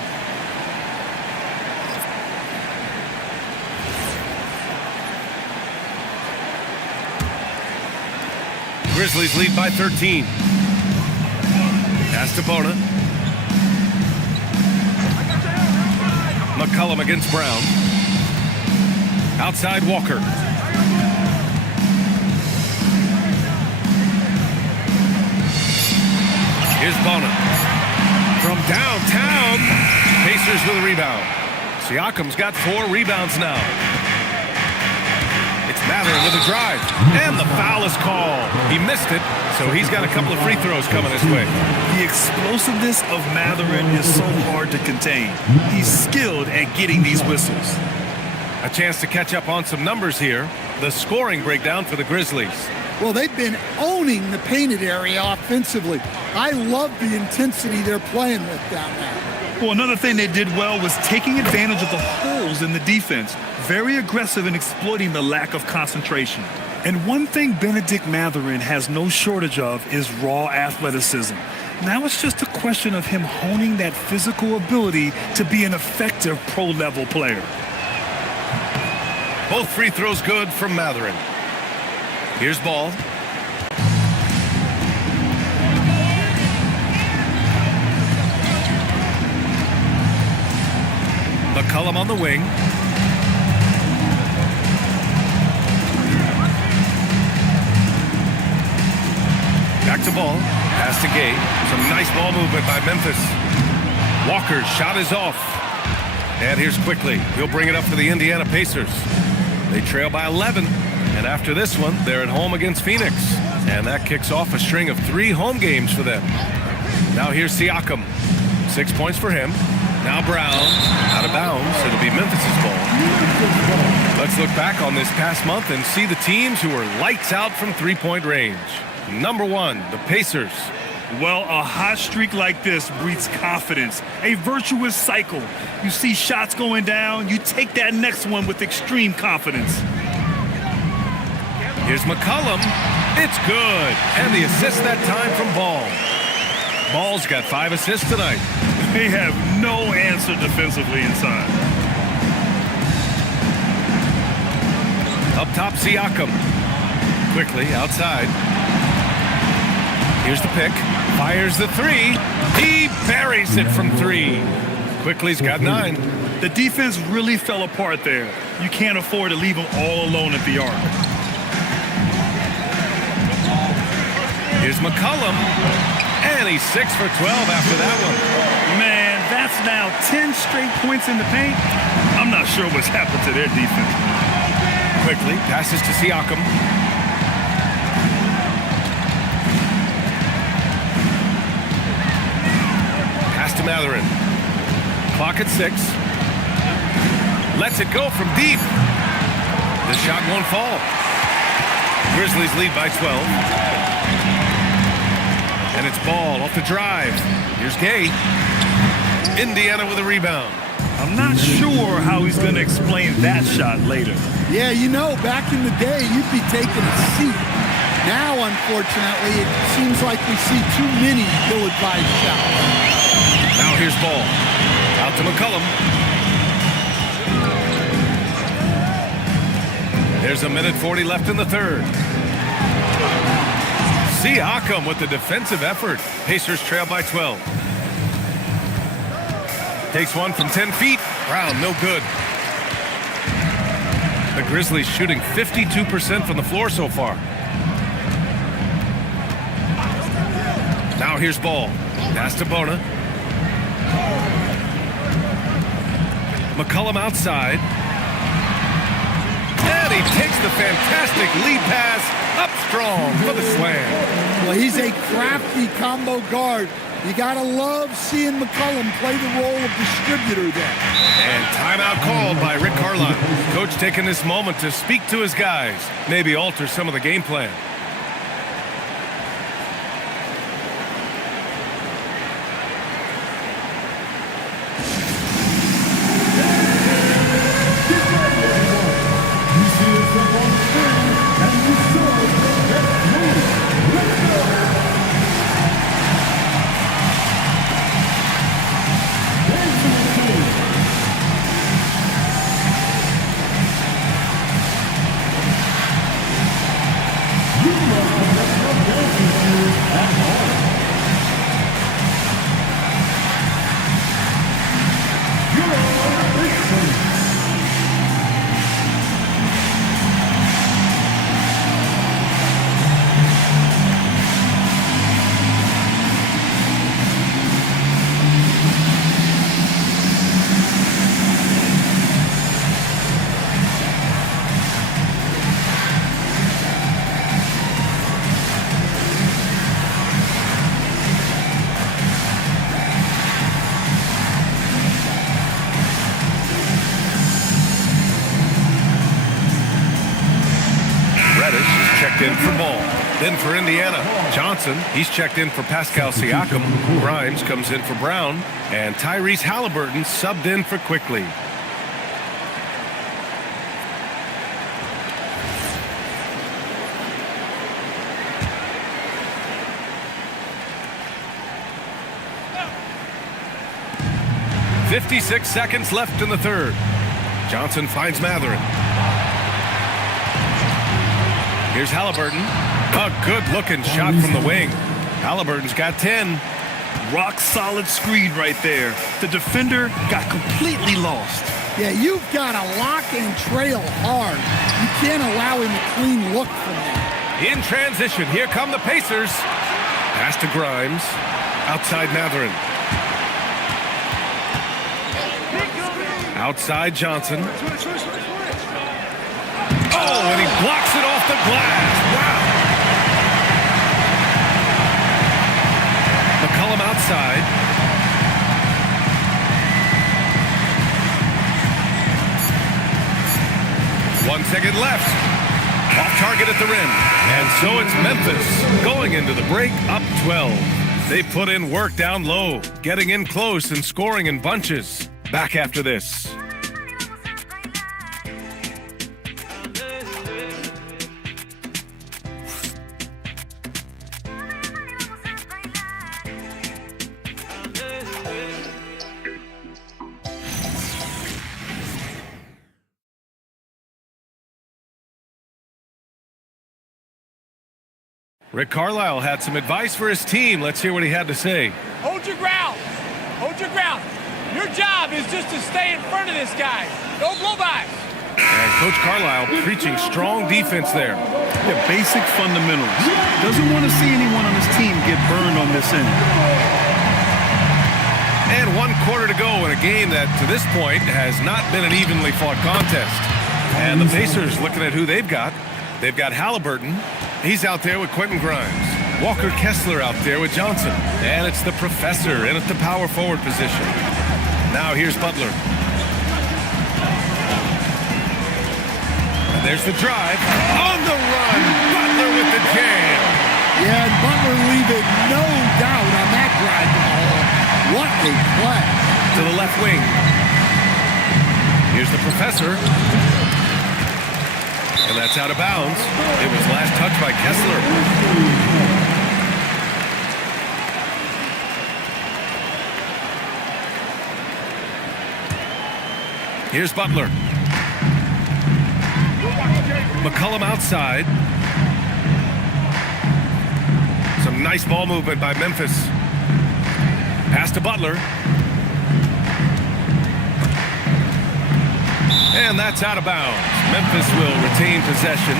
Grizzlies lead by 13. Pass to Bona. McCollum against Brown. Outside Walker. Here's Bona. From downtown. Pacers with a rebound. Siakam's got 4 rebounds now. It's Mather with a drive. And the foul is called. He missed it, so he's got a couple of free throws coming his way. The explosiveness of Matherin is so hard to contain. He's skilled at getting these whistles. A chance to catch up on some numbers here. The scoring breakdown for the Grizzlies. Well, they've been owning the painted area offensively. I love the intensity they're playing with down there. Well, another thing they did well was taking advantage of the holes in the defense. Very aggressive in exploiting the lack of concentration. And one thing Benedict Matherin has no shortage of is raw athleticism. Now it's just a question of him honing that physical ability to be an effective pro-level player. Both free throws good from Matherin. Here's Ball. McCollum on the wing. Back to Ball. Pass to Gay. Some nice ball movement by Memphis. Walker's shot is off. And here's Quickly. He'll bring it up for the Indiana Pacers. They trail by 11. And after this one, they're at home against Phoenix. And that kicks off a string of 3 home games for them. Now here's Siakam. 6 points for him. Now Brown, out of bounds. It'll be Memphis's ball. Let's look back on this past month and see the teams who are lights out from three-point range. Number 1, the Pacers. Well, a hot streak like this breeds confidence, a virtuous cycle. You see shots going down, you take that next one with extreme confidence. Here's McCollum. It's good. And the assist that time from Ball. Ball's got 5 assists tonight. They have no answer defensively inside. Up top, Siakam. Quickly, outside. Here's the pick. Fires the 3. He buries it from 3. Quickly's got 9. The defense really fell apart there. You can't afford to leave them all alone at the arc. Here's McCollum. And he's 6 for 12 after that one. Man, that's now 10 straight points in the paint. I'm not sure what's happened to their defense. Quickly passes to Siakam. Pass to Matherin. Clock at 6. Lets it go from deep. The shot won't fall. Grizzlies lead by 12. And it's Ball off the drive. Here's Gay. Indiana with a rebound. I'm not sure how he's going to explain that shot later. Yeah, you know, back in the day, you'd be taking a seat. Now, unfortunately, it seems like we see too many ill-advised shots. Now here's Ball. Out to McCollum. There's a minute 40 left in the third. Siakam with the defensive effort. Pacers trail by 12. Takes one from 10 feet. Brown, no good. The Grizzlies shooting 52% from the floor so far. Now here's Ball. Pass to Bona. McCollum outside. And he takes the fantastic lead pass up strong for the slam. Well, he's a crafty combo guard. You got to love seeing McCollum play the role of distributor there. And timeout called by Rick Carlisle. Coach taking this moment to speak to his guys, maybe alter some of the game plan. Then for Indiana, Johnson, he's checked in for Pascal Siakam. Grimes comes in for Brown. And Tyrese Halliburton subbed in for Quickly. "56 seconds left in the third. Johnson finds Mathurin. Here's Halliburton. A good-looking shot from the wing. Halliburton's got 10. Rock solid screen right there. The defender got completely lost. Yeah, you've got to lock and trail hard. You can't allow him a clean look from that. In transition, here come the Pacers. Pass to Grimes. Outside Mathurin. Outside Johnson. Oh, and he blocks it off the glass. Wow. McCollum outside. One second left. Off target at the rim. And so it's Memphis going into the break up 12. They put in work down low, getting in close and scoring in bunches. Back after this. Rick Carlisle had some advice for his team. Let's hear what he had to say. Hold your ground. Hold your ground. Your job is just to stay in front of this guy. No blow-bys. And Coach Carlisle preaching strong defense there. Yeah, basic fundamentals. Doesn't want to see anyone on his team get burned on this end. And 1 quarter to go in a game that, to this point, has not been an evenly fought contest. And the Pacers looking at who they've got. They've got Halliburton. He's out there with Quentin Grimes. Walker Kessler out there with Johnson. And it's the professor in at the power forward position. Now here's Butler. And there's the drive. On the run, Butler with the jam. Yeah, and Butler leaving no doubt on that drive to the hole. What a play. To the left wing. Here's the professor. And that's out of bounds. It was last touched by Kessler. Here's Butler. McCollum outside. Some nice ball movement by Memphis. Pass to Butler. And that's out of bounds. Memphis will retain possession.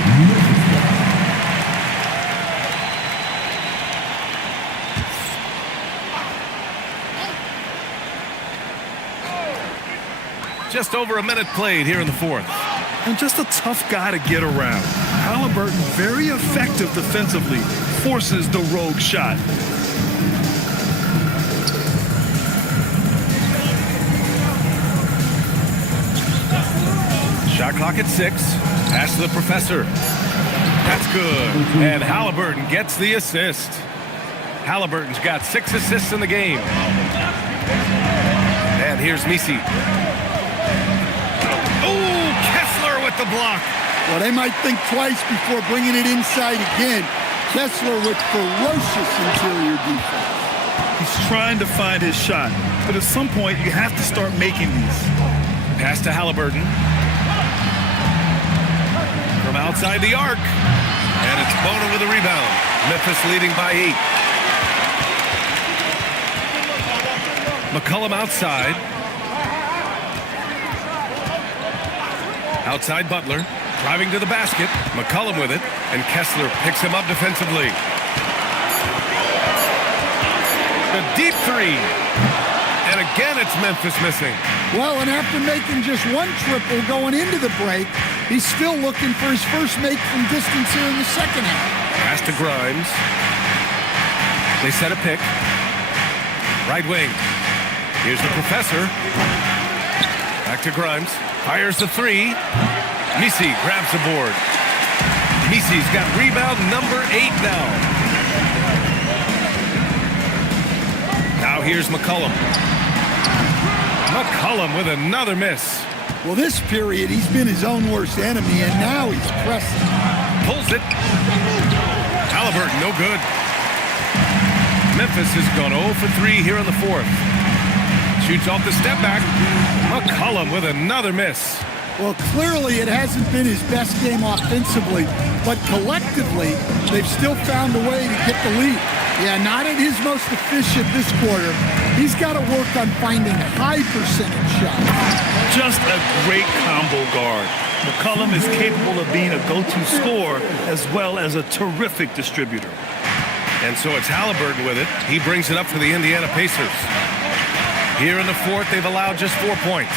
Just over a minute played here in the fourth. And just a tough guy to get around. Halliburton, very effective defensively, forces the rogue shot. Shot clock at 6. Pass to the professor. That's good. And Halliburton gets the assist. Halliburton's got 6 assists in the game. And here's Misi. Oh, Kessler with the block. Well, they might think twice before bringing it inside again. Kessler with ferocious interior defense. He's trying to find his shot, but at some point you have to start making these. Pass to Halliburton. From outside the arc. And it's Bona with a rebound. Memphis leading by 8. McCollum outside. Outside Butler. Driving to the basket. McCollum with it. And Kessler picks him up defensively. The deep 3. And again, it's Memphis missing. Well, and after making just 1 triple going into the break, he's still looking for his first make from distance here in the second half. Pass to Grimes. They set a pick. Right wing. Here's the professor. Back to Grimes. Fires the 3. Misi grabs the board. Misi's got rebound number 8 now. Now here's McCollum. McCollum with another miss. Well, this period, he's been his own worst enemy, and now he's pressing. Pulls it. Halliburton, no good. Memphis has gone 0 for 3 here in the fourth. Shoots off the step back. McCollum with another miss. Well, clearly it hasn't been his best game offensively, but collectively, they've still found a way to get the lead. Yeah, not at his most efficient this quarter. He's got to work on finding high percentage shots. Just a great combo guard. McCollum is capable of being a go-to scorer as well as a terrific distributor. And so it's Halliburton with it. He brings it up for the Indiana Pacers. Here in the fourth, they've allowed just 4 points.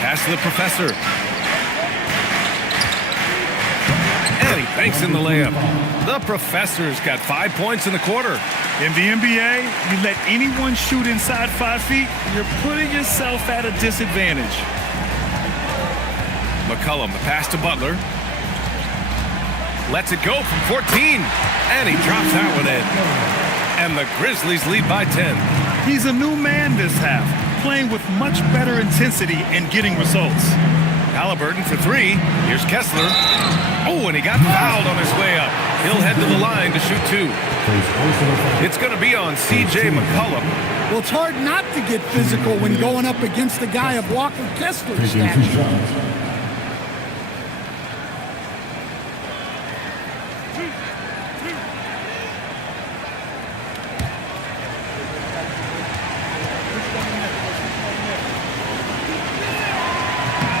Pass to the professor. And he banks in the layup. The professor's got 5 points in the quarter. In the NBA, you let anyone shoot inside 5 feet, you're putting yourself at a disadvantage. McCollum, the pass to Butler. Lets it go from 14. And he drops that one in. And the Grizzlies lead by 10. He's a new man this half, playing with much better intensity and getting results. Halliburton for 3. Here's Kessler. Oh, and he got fouled on his way up. He'll head to the line to shoot 2. It's going to be on C.J. McCollum. Well, it's hard not to get physical when going up against a guy of Walker Kessler's stature.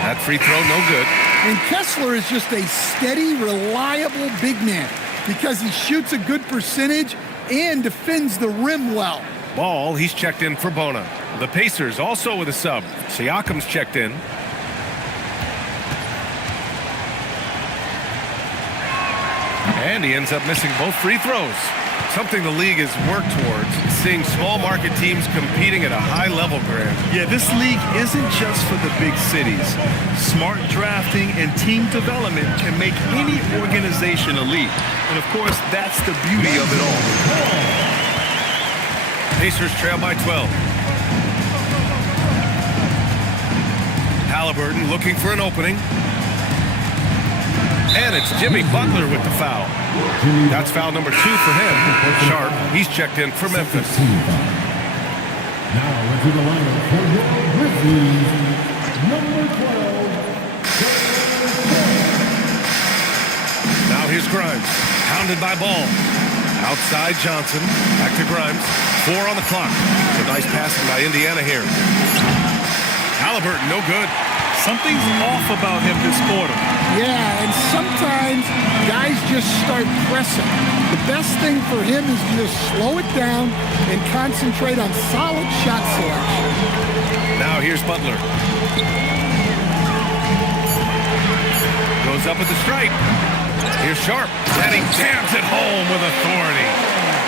That free throw, no good. And Kessler is just a steady, reliable big man because he shoots a good percentage and defends the rim well. Ball, he's checked in for Bona. The Pacers also with a sub. Siakam's checked in. And he ends up missing both free throws. Something the league has worked towards, seeing small market teams competing at a high level, Grant. Yeah, this league isn't just for the big cities. Smart drafting and team development can make any organization elite. And of course, that's the beauty of it all. Pacers trail by 12. Halliburton looking for an opening. And it's Jimmy Butler with the foul. That's foul number 2 for him. Sharp, he's checked in for Memphis. Now into the lineup for your Grizzlies, number 12. Now here's Grimes, pounded by Ball. Outside Johnson, back to Grimes. 4 on the clock. It's a nice passing by Indiana here. Halliburton, no good. Something's off about him this quarter. Yeah, and sometimes guys just start pressing. The best thing for him is to just slow it down and concentrate on solid shot selection. Now here's Butler. Goes up at the stripe. Here's Sharp, and he jams it home with authority.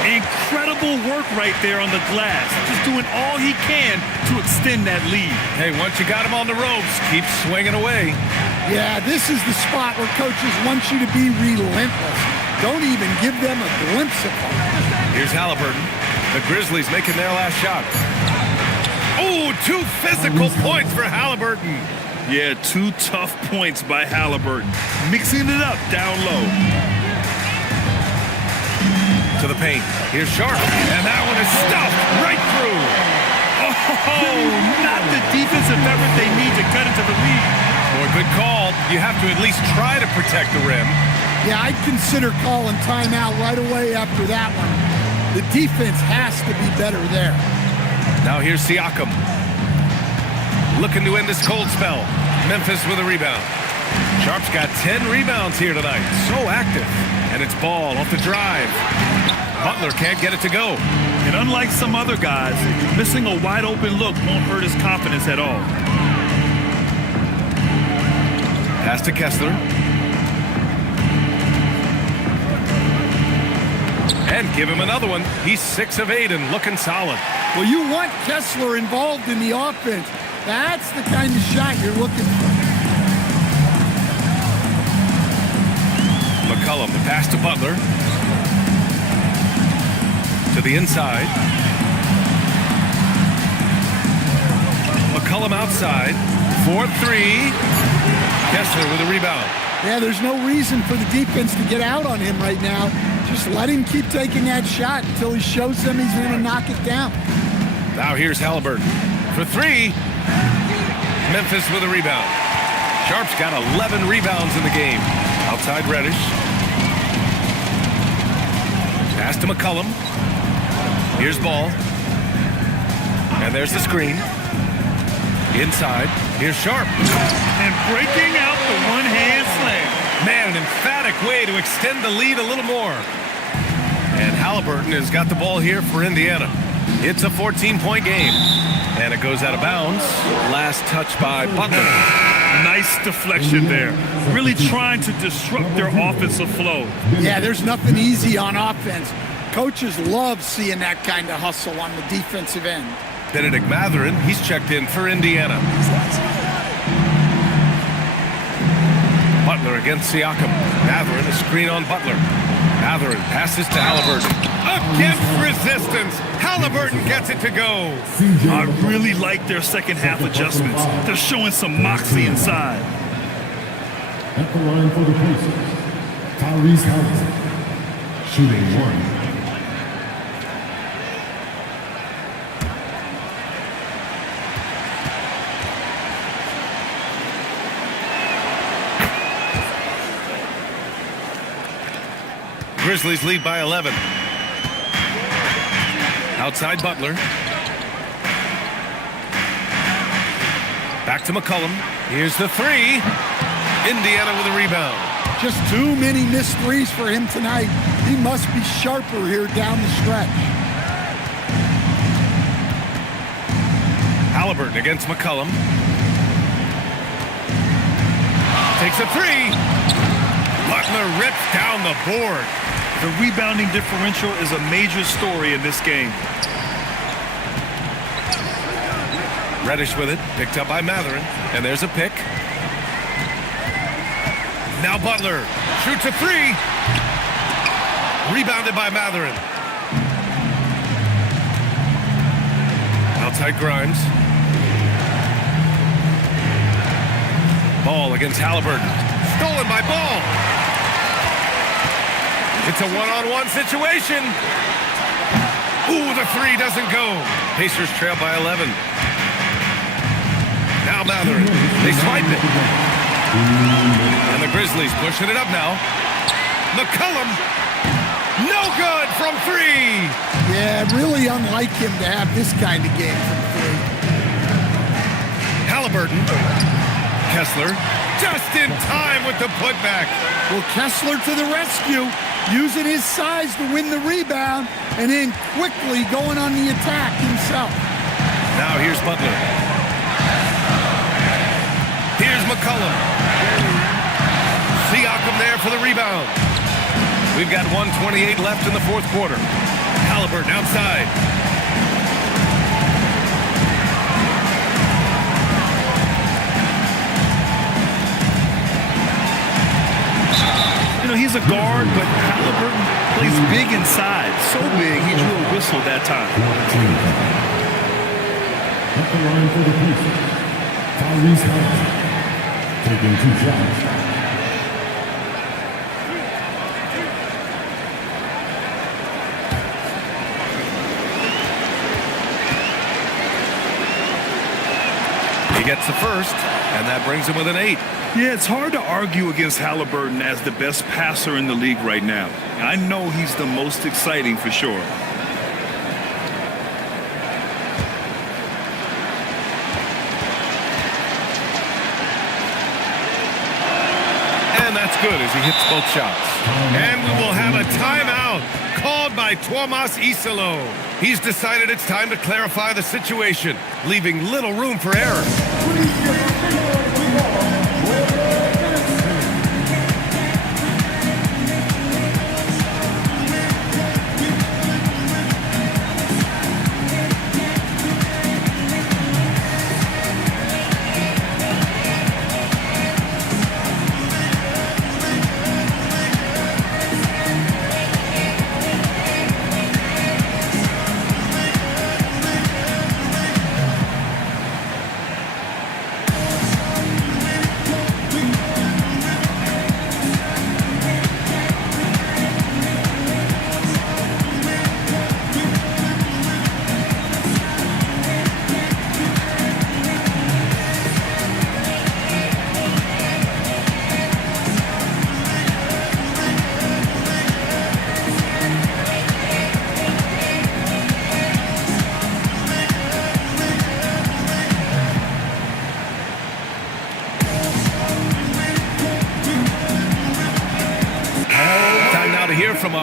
Incredible work right there on the glass. Just doing all he can to extend that lead. Hey, once you got him on the ropes, keep swinging away. Yeah, this is the spot where coaches want you to be relentless. Don't even give them a glimpse of it. Here's Halliburton. The Grizzlies making their last shot. Oh, 2 physical points for Halliburton. Yeah, 2 tough points by Halliburton. Mixing it up down low. To the paint. Here's Sharp. And that one is stuffed right through. Oh, not the defensive effort they need to cut into the lead. Boy, good call. You have to at least try to protect the rim. Yeah, I'd consider calling timeout right away after that one. The defense has to be better there. Now here's Siakam. Looking to end this cold spell. Memphis with a rebound. Sharp's got 10 rebounds here tonight. So active. And it's Ball off the drive. Butler can't get it to go. And unlike some other guys, missing a wide open look won't hurt his confidence at all. Pass to Kessler. And give him another one. He's 6 of 8 and looking solid. Well, you want Kessler involved in the offense. That's the kind of shot you're looking for. McCollum, the pass to Butler. To the inside. McCollum outside. 4-3. Kessler with a rebound. Yeah, there's no reason for the defense to get out on him right now. Just let him keep taking that shot until he shows them he's going to knock it down. Now here's Halliburton for 3. Memphis with a rebound. Sharp's got 11 rebounds in the game. Outside Reddish. Pass to McCollum. Here's Ball. And there's the screen. Inside. Here's Sharp. And breaking out the one-hand slam. Man, an emphatic way to extend the lead a little more. And Halliburton has got the ball here for Indiana. It's a 14-point game. And it goes out of bounds. Last touch by Butler. Nice deflection there. Really trying to disrupt their offensive flow. Yeah, there's nothing easy on offense. Coaches love seeing that kind of hustle on the defensive end. Benedict Mathurin, he's checked in for Indiana. Butler against Siakam. Mathurin, a screen on Butler. Mathurin passes to Halliburton. Against resistance, Halliburton gets it to go. I really like their second half adjustments. They're showing some moxie inside. At the line for the Pacers, Tyrese Halliburton, shooting 1. Grizzlies lead by 11. Outside Butler. Back to McCollum. Here's the 3. Indiana with a rebound. Just too many missed threes for him tonight. He must be sharper here down the stretch. Halliburton against McCollum. Takes a 3. Butler rips down the board. The rebounding differential is a major story in this game. Reddish with it, picked up by Mathurin, and there's a pick. Now Butler shoots a 3. Rebounded by Mathurin. Outside Grimes. Ball against Halliburton. Stolen by Ball. It's a one-on-one situation. Ooh, the 3 doesn't go. Pacers trail by 11. Now Mathurin. They swipe it. And the Grizzlies pushing it up now. McCollum. No good from 3. Yeah, really unlike him to have this kind of game from 3. Halliburton. Kessler. Just in time with the putback. Well, Kessler to the rescue, using his size to win the rebound, and then quickly going on the attack himself. Now here's Butler. Here's McCollum. Siakam there for the rebound. We've got 1:28 left in the fourth quarter. Halliburton outside. You know, he's a guard, but Halliburton plays big inside. So big, he drew a whistle that time. At the line for the Pacers, Tyrese Halliburton, taking 2 shots. He gets the first, and that brings him with an 8. Yeah, it's hard to argue against Halliburton as the best passer in the league right now. I know he's the most exciting for sure. And that's good as he hits both shots. And we will have a timeout called by Tuomas Isalo. He's decided it's time to clarify the situation, leaving little room for error.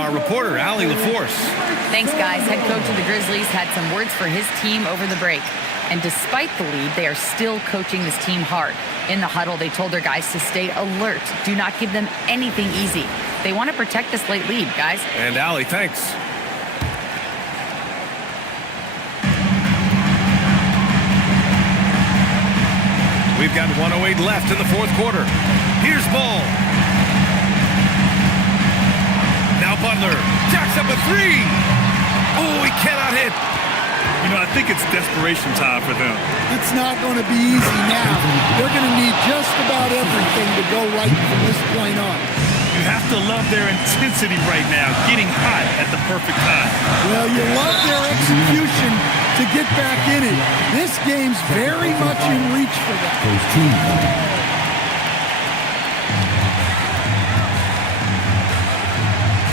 our reporter, Allie LaForce. Thanks, guys. Head coach of the Grizzlies had some words for his team over the break. And despite the lead, they are still coaching this team hard. In the huddle, they told their guys to stay alert. Do not give them anything easy. They want to protect this late lead, guys. And Allie, thanks. We've got 1:08 left in the fourth quarter. Here's Ball. Now Butler jacks up a three. Oh, he cannot hit. You know, I think it's desperation time for them. It's not going to be easy now. They're going to need just about everything to go right from this point on. You have to love their intensity right now, getting hot at the perfect time. Well, you love their execution to get back in it. This game's very much in reach for them.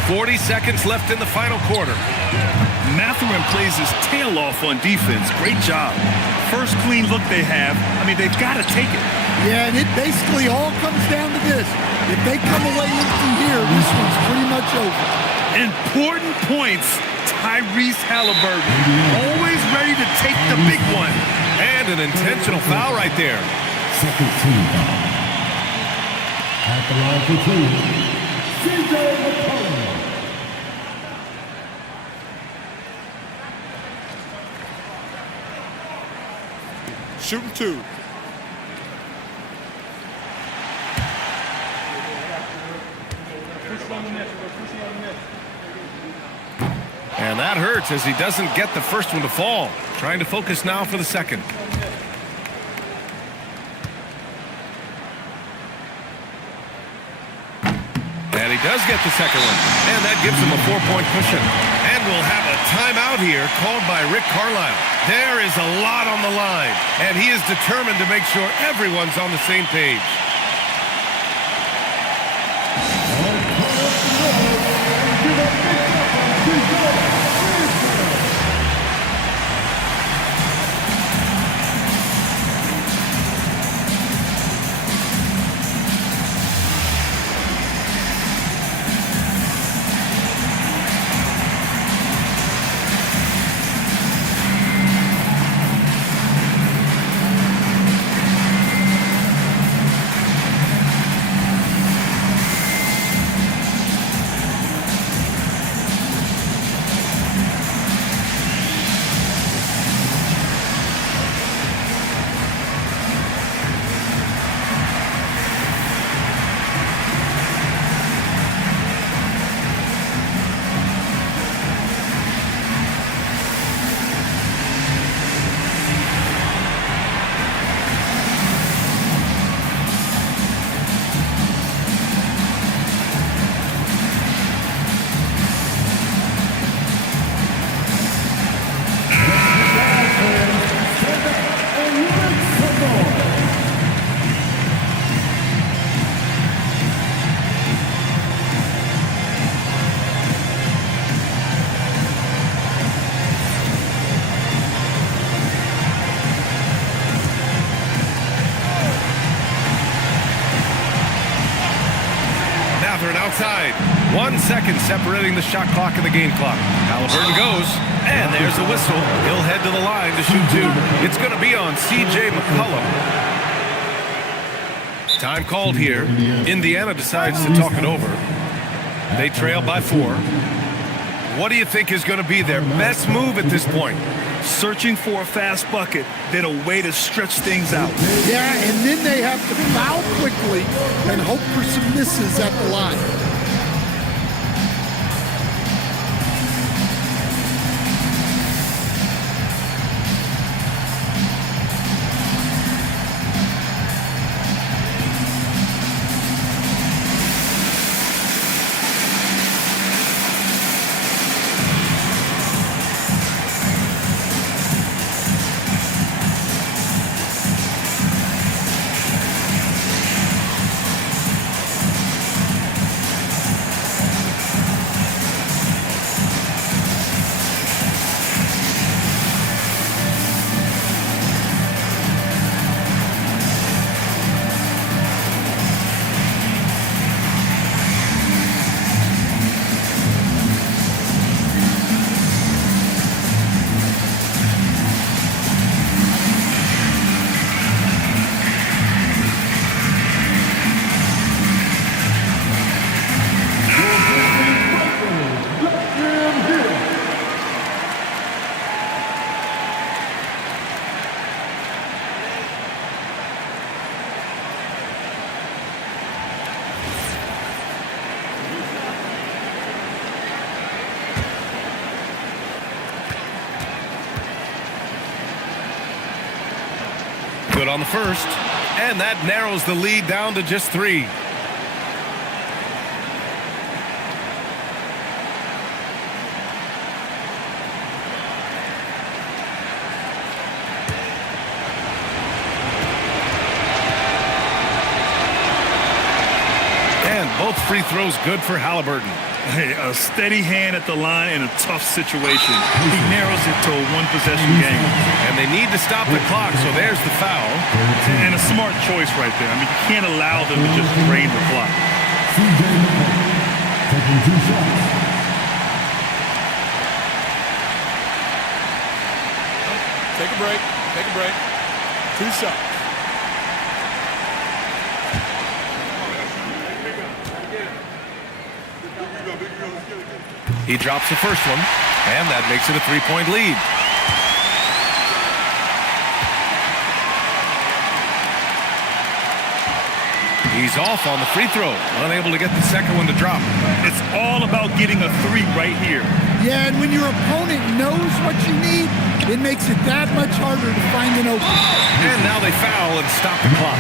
40 seconds left in the final quarter. Mathurin plays his tail off on defense. Great job. First clean look they have. I mean, they've got to take it. Yeah, and it basically all comes down to this. If they come away empty here, this one's pretty much over. Important points. Tyrese Halliburton, always ready to take the big one. And an intentional foul right there. Second team foul. At the line for two, CJ McCollum. Shooting two. And that hurts as he doesn't get the first one to fall. Trying to focus now for the second. And he does get the second one. And that gives him a 4-point cushion. And we'll have a timeout here called by Rick Carlisle. There is a lot on the line. And he is determined to make sure everyone's on the same page. Outside. 1 second separating the shot clock and the game clock. Halliburton goes, and there's a whistle. He'll head to the line to shoot two. It's going to be on C.J. McCollum. Time called here. Indiana decides to talk it over. They trail by 4. What do you think is going to be their best move at this point? Searching for a fast bucket, then a way to stretch things out. Yeah, and then they have to foul quickly and hope for some misses at the line. good on the first. And that narrows the lead down to just 3. And both free throws good for Halliburton. Hey, a steady hand at the line in a tough situation. He narrows it to a one-possession game. And they need to stop the clock, so there's the foul. And a smart choice right there. I mean, you can't allow them to just drain the clock. Taking 2 shots. Take a break. Take a break. 2 shots. He drops the first one, and that makes it a 3-point lead. He's off on the free throw, unable to get the second one to drop. It's all about getting a 3 right here. Yeah, and when your opponent knows what you need, it makes it that much harder to find an open. And now they foul and stop the clock.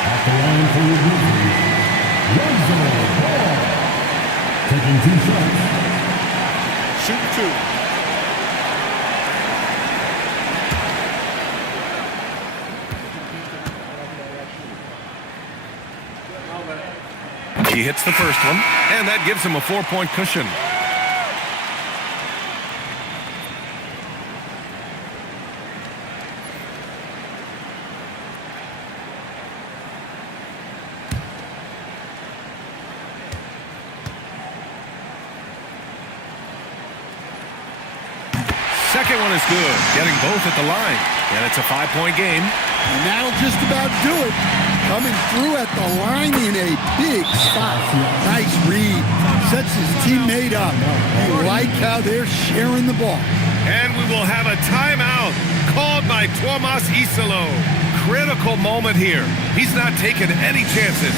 At the line for your Grizzlies, taking 2 shots. Shoot 2. He hits the first one, and that gives him a 4-point cushion. Second one is good, getting both at the line. And it's a 5-point game. And that'll just about do it. Coming through at the line in a big spot. Nice read. Sets his teammate up. You like how they're sharing the ball. And we will have a timeout called by Tomas Isalo. Critical moment here. He's not taking any chances.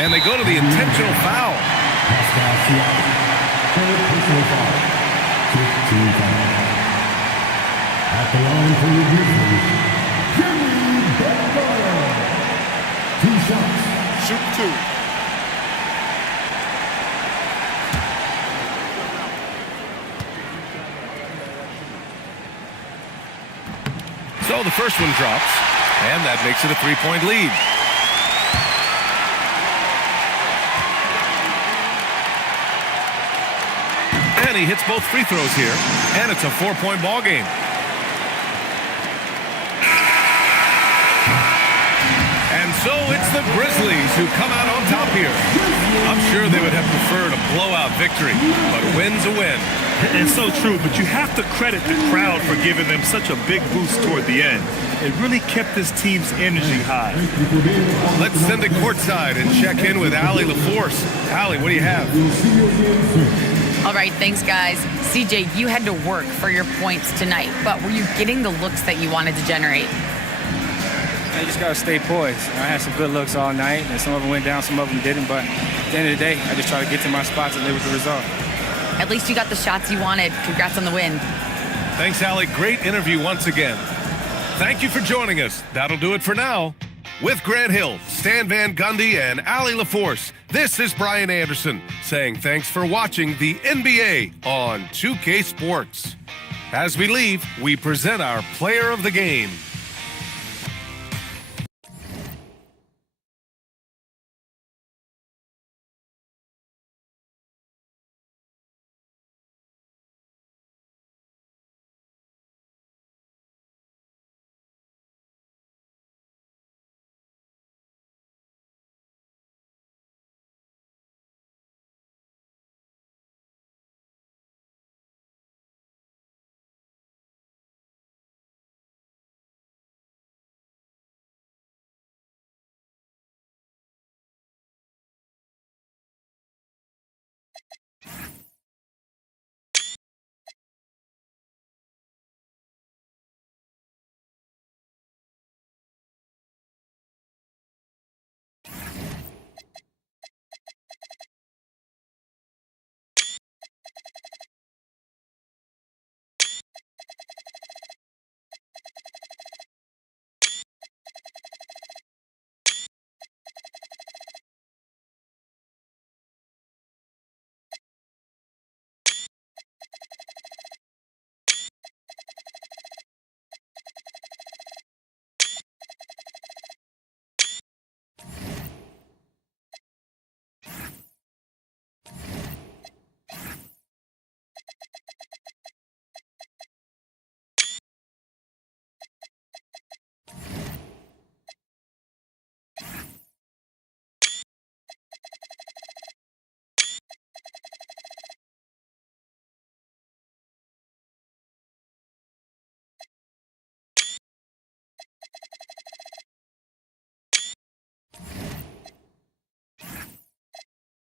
And they go to the intentional foul. At the line for your Grizzlies, Jimmy Butler. 2 shots. Shoot 2. So the first one drops, and that makes it a 3-point lead. And he hits both free throws here, and it's a 4-point ball game. And so it's the Grizzlies who come out on top here. I'm sure they would have preferred a blowout victory, but a win's a win. And so true, but you have to credit the crowd for giving them such a big boost toward the end. It really kept this team's energy high. Let's send it courtside and check in with Allie LaForce. Allie, what do you have? All right, thanks, guys. CJ, you had to work for your points tonight, but were you getting the looks that you wanted to generate? You just got to stay poised. I had some good looks all night, and some of them went down, some of them didn't, but at the end of the day, I just try to get to my spots and live with the result. At least you got the shots you wanted. Congrats on the win. Thanks, Allie. Great interview once again. Thank you for joining us. That'll do it for now. With Grant Hill, Stan Van Gundy, and Allie LaForce, this is Brian Anderson saying thanks for watching the NBA on 2K Sports. As we leave, we present our player of the game.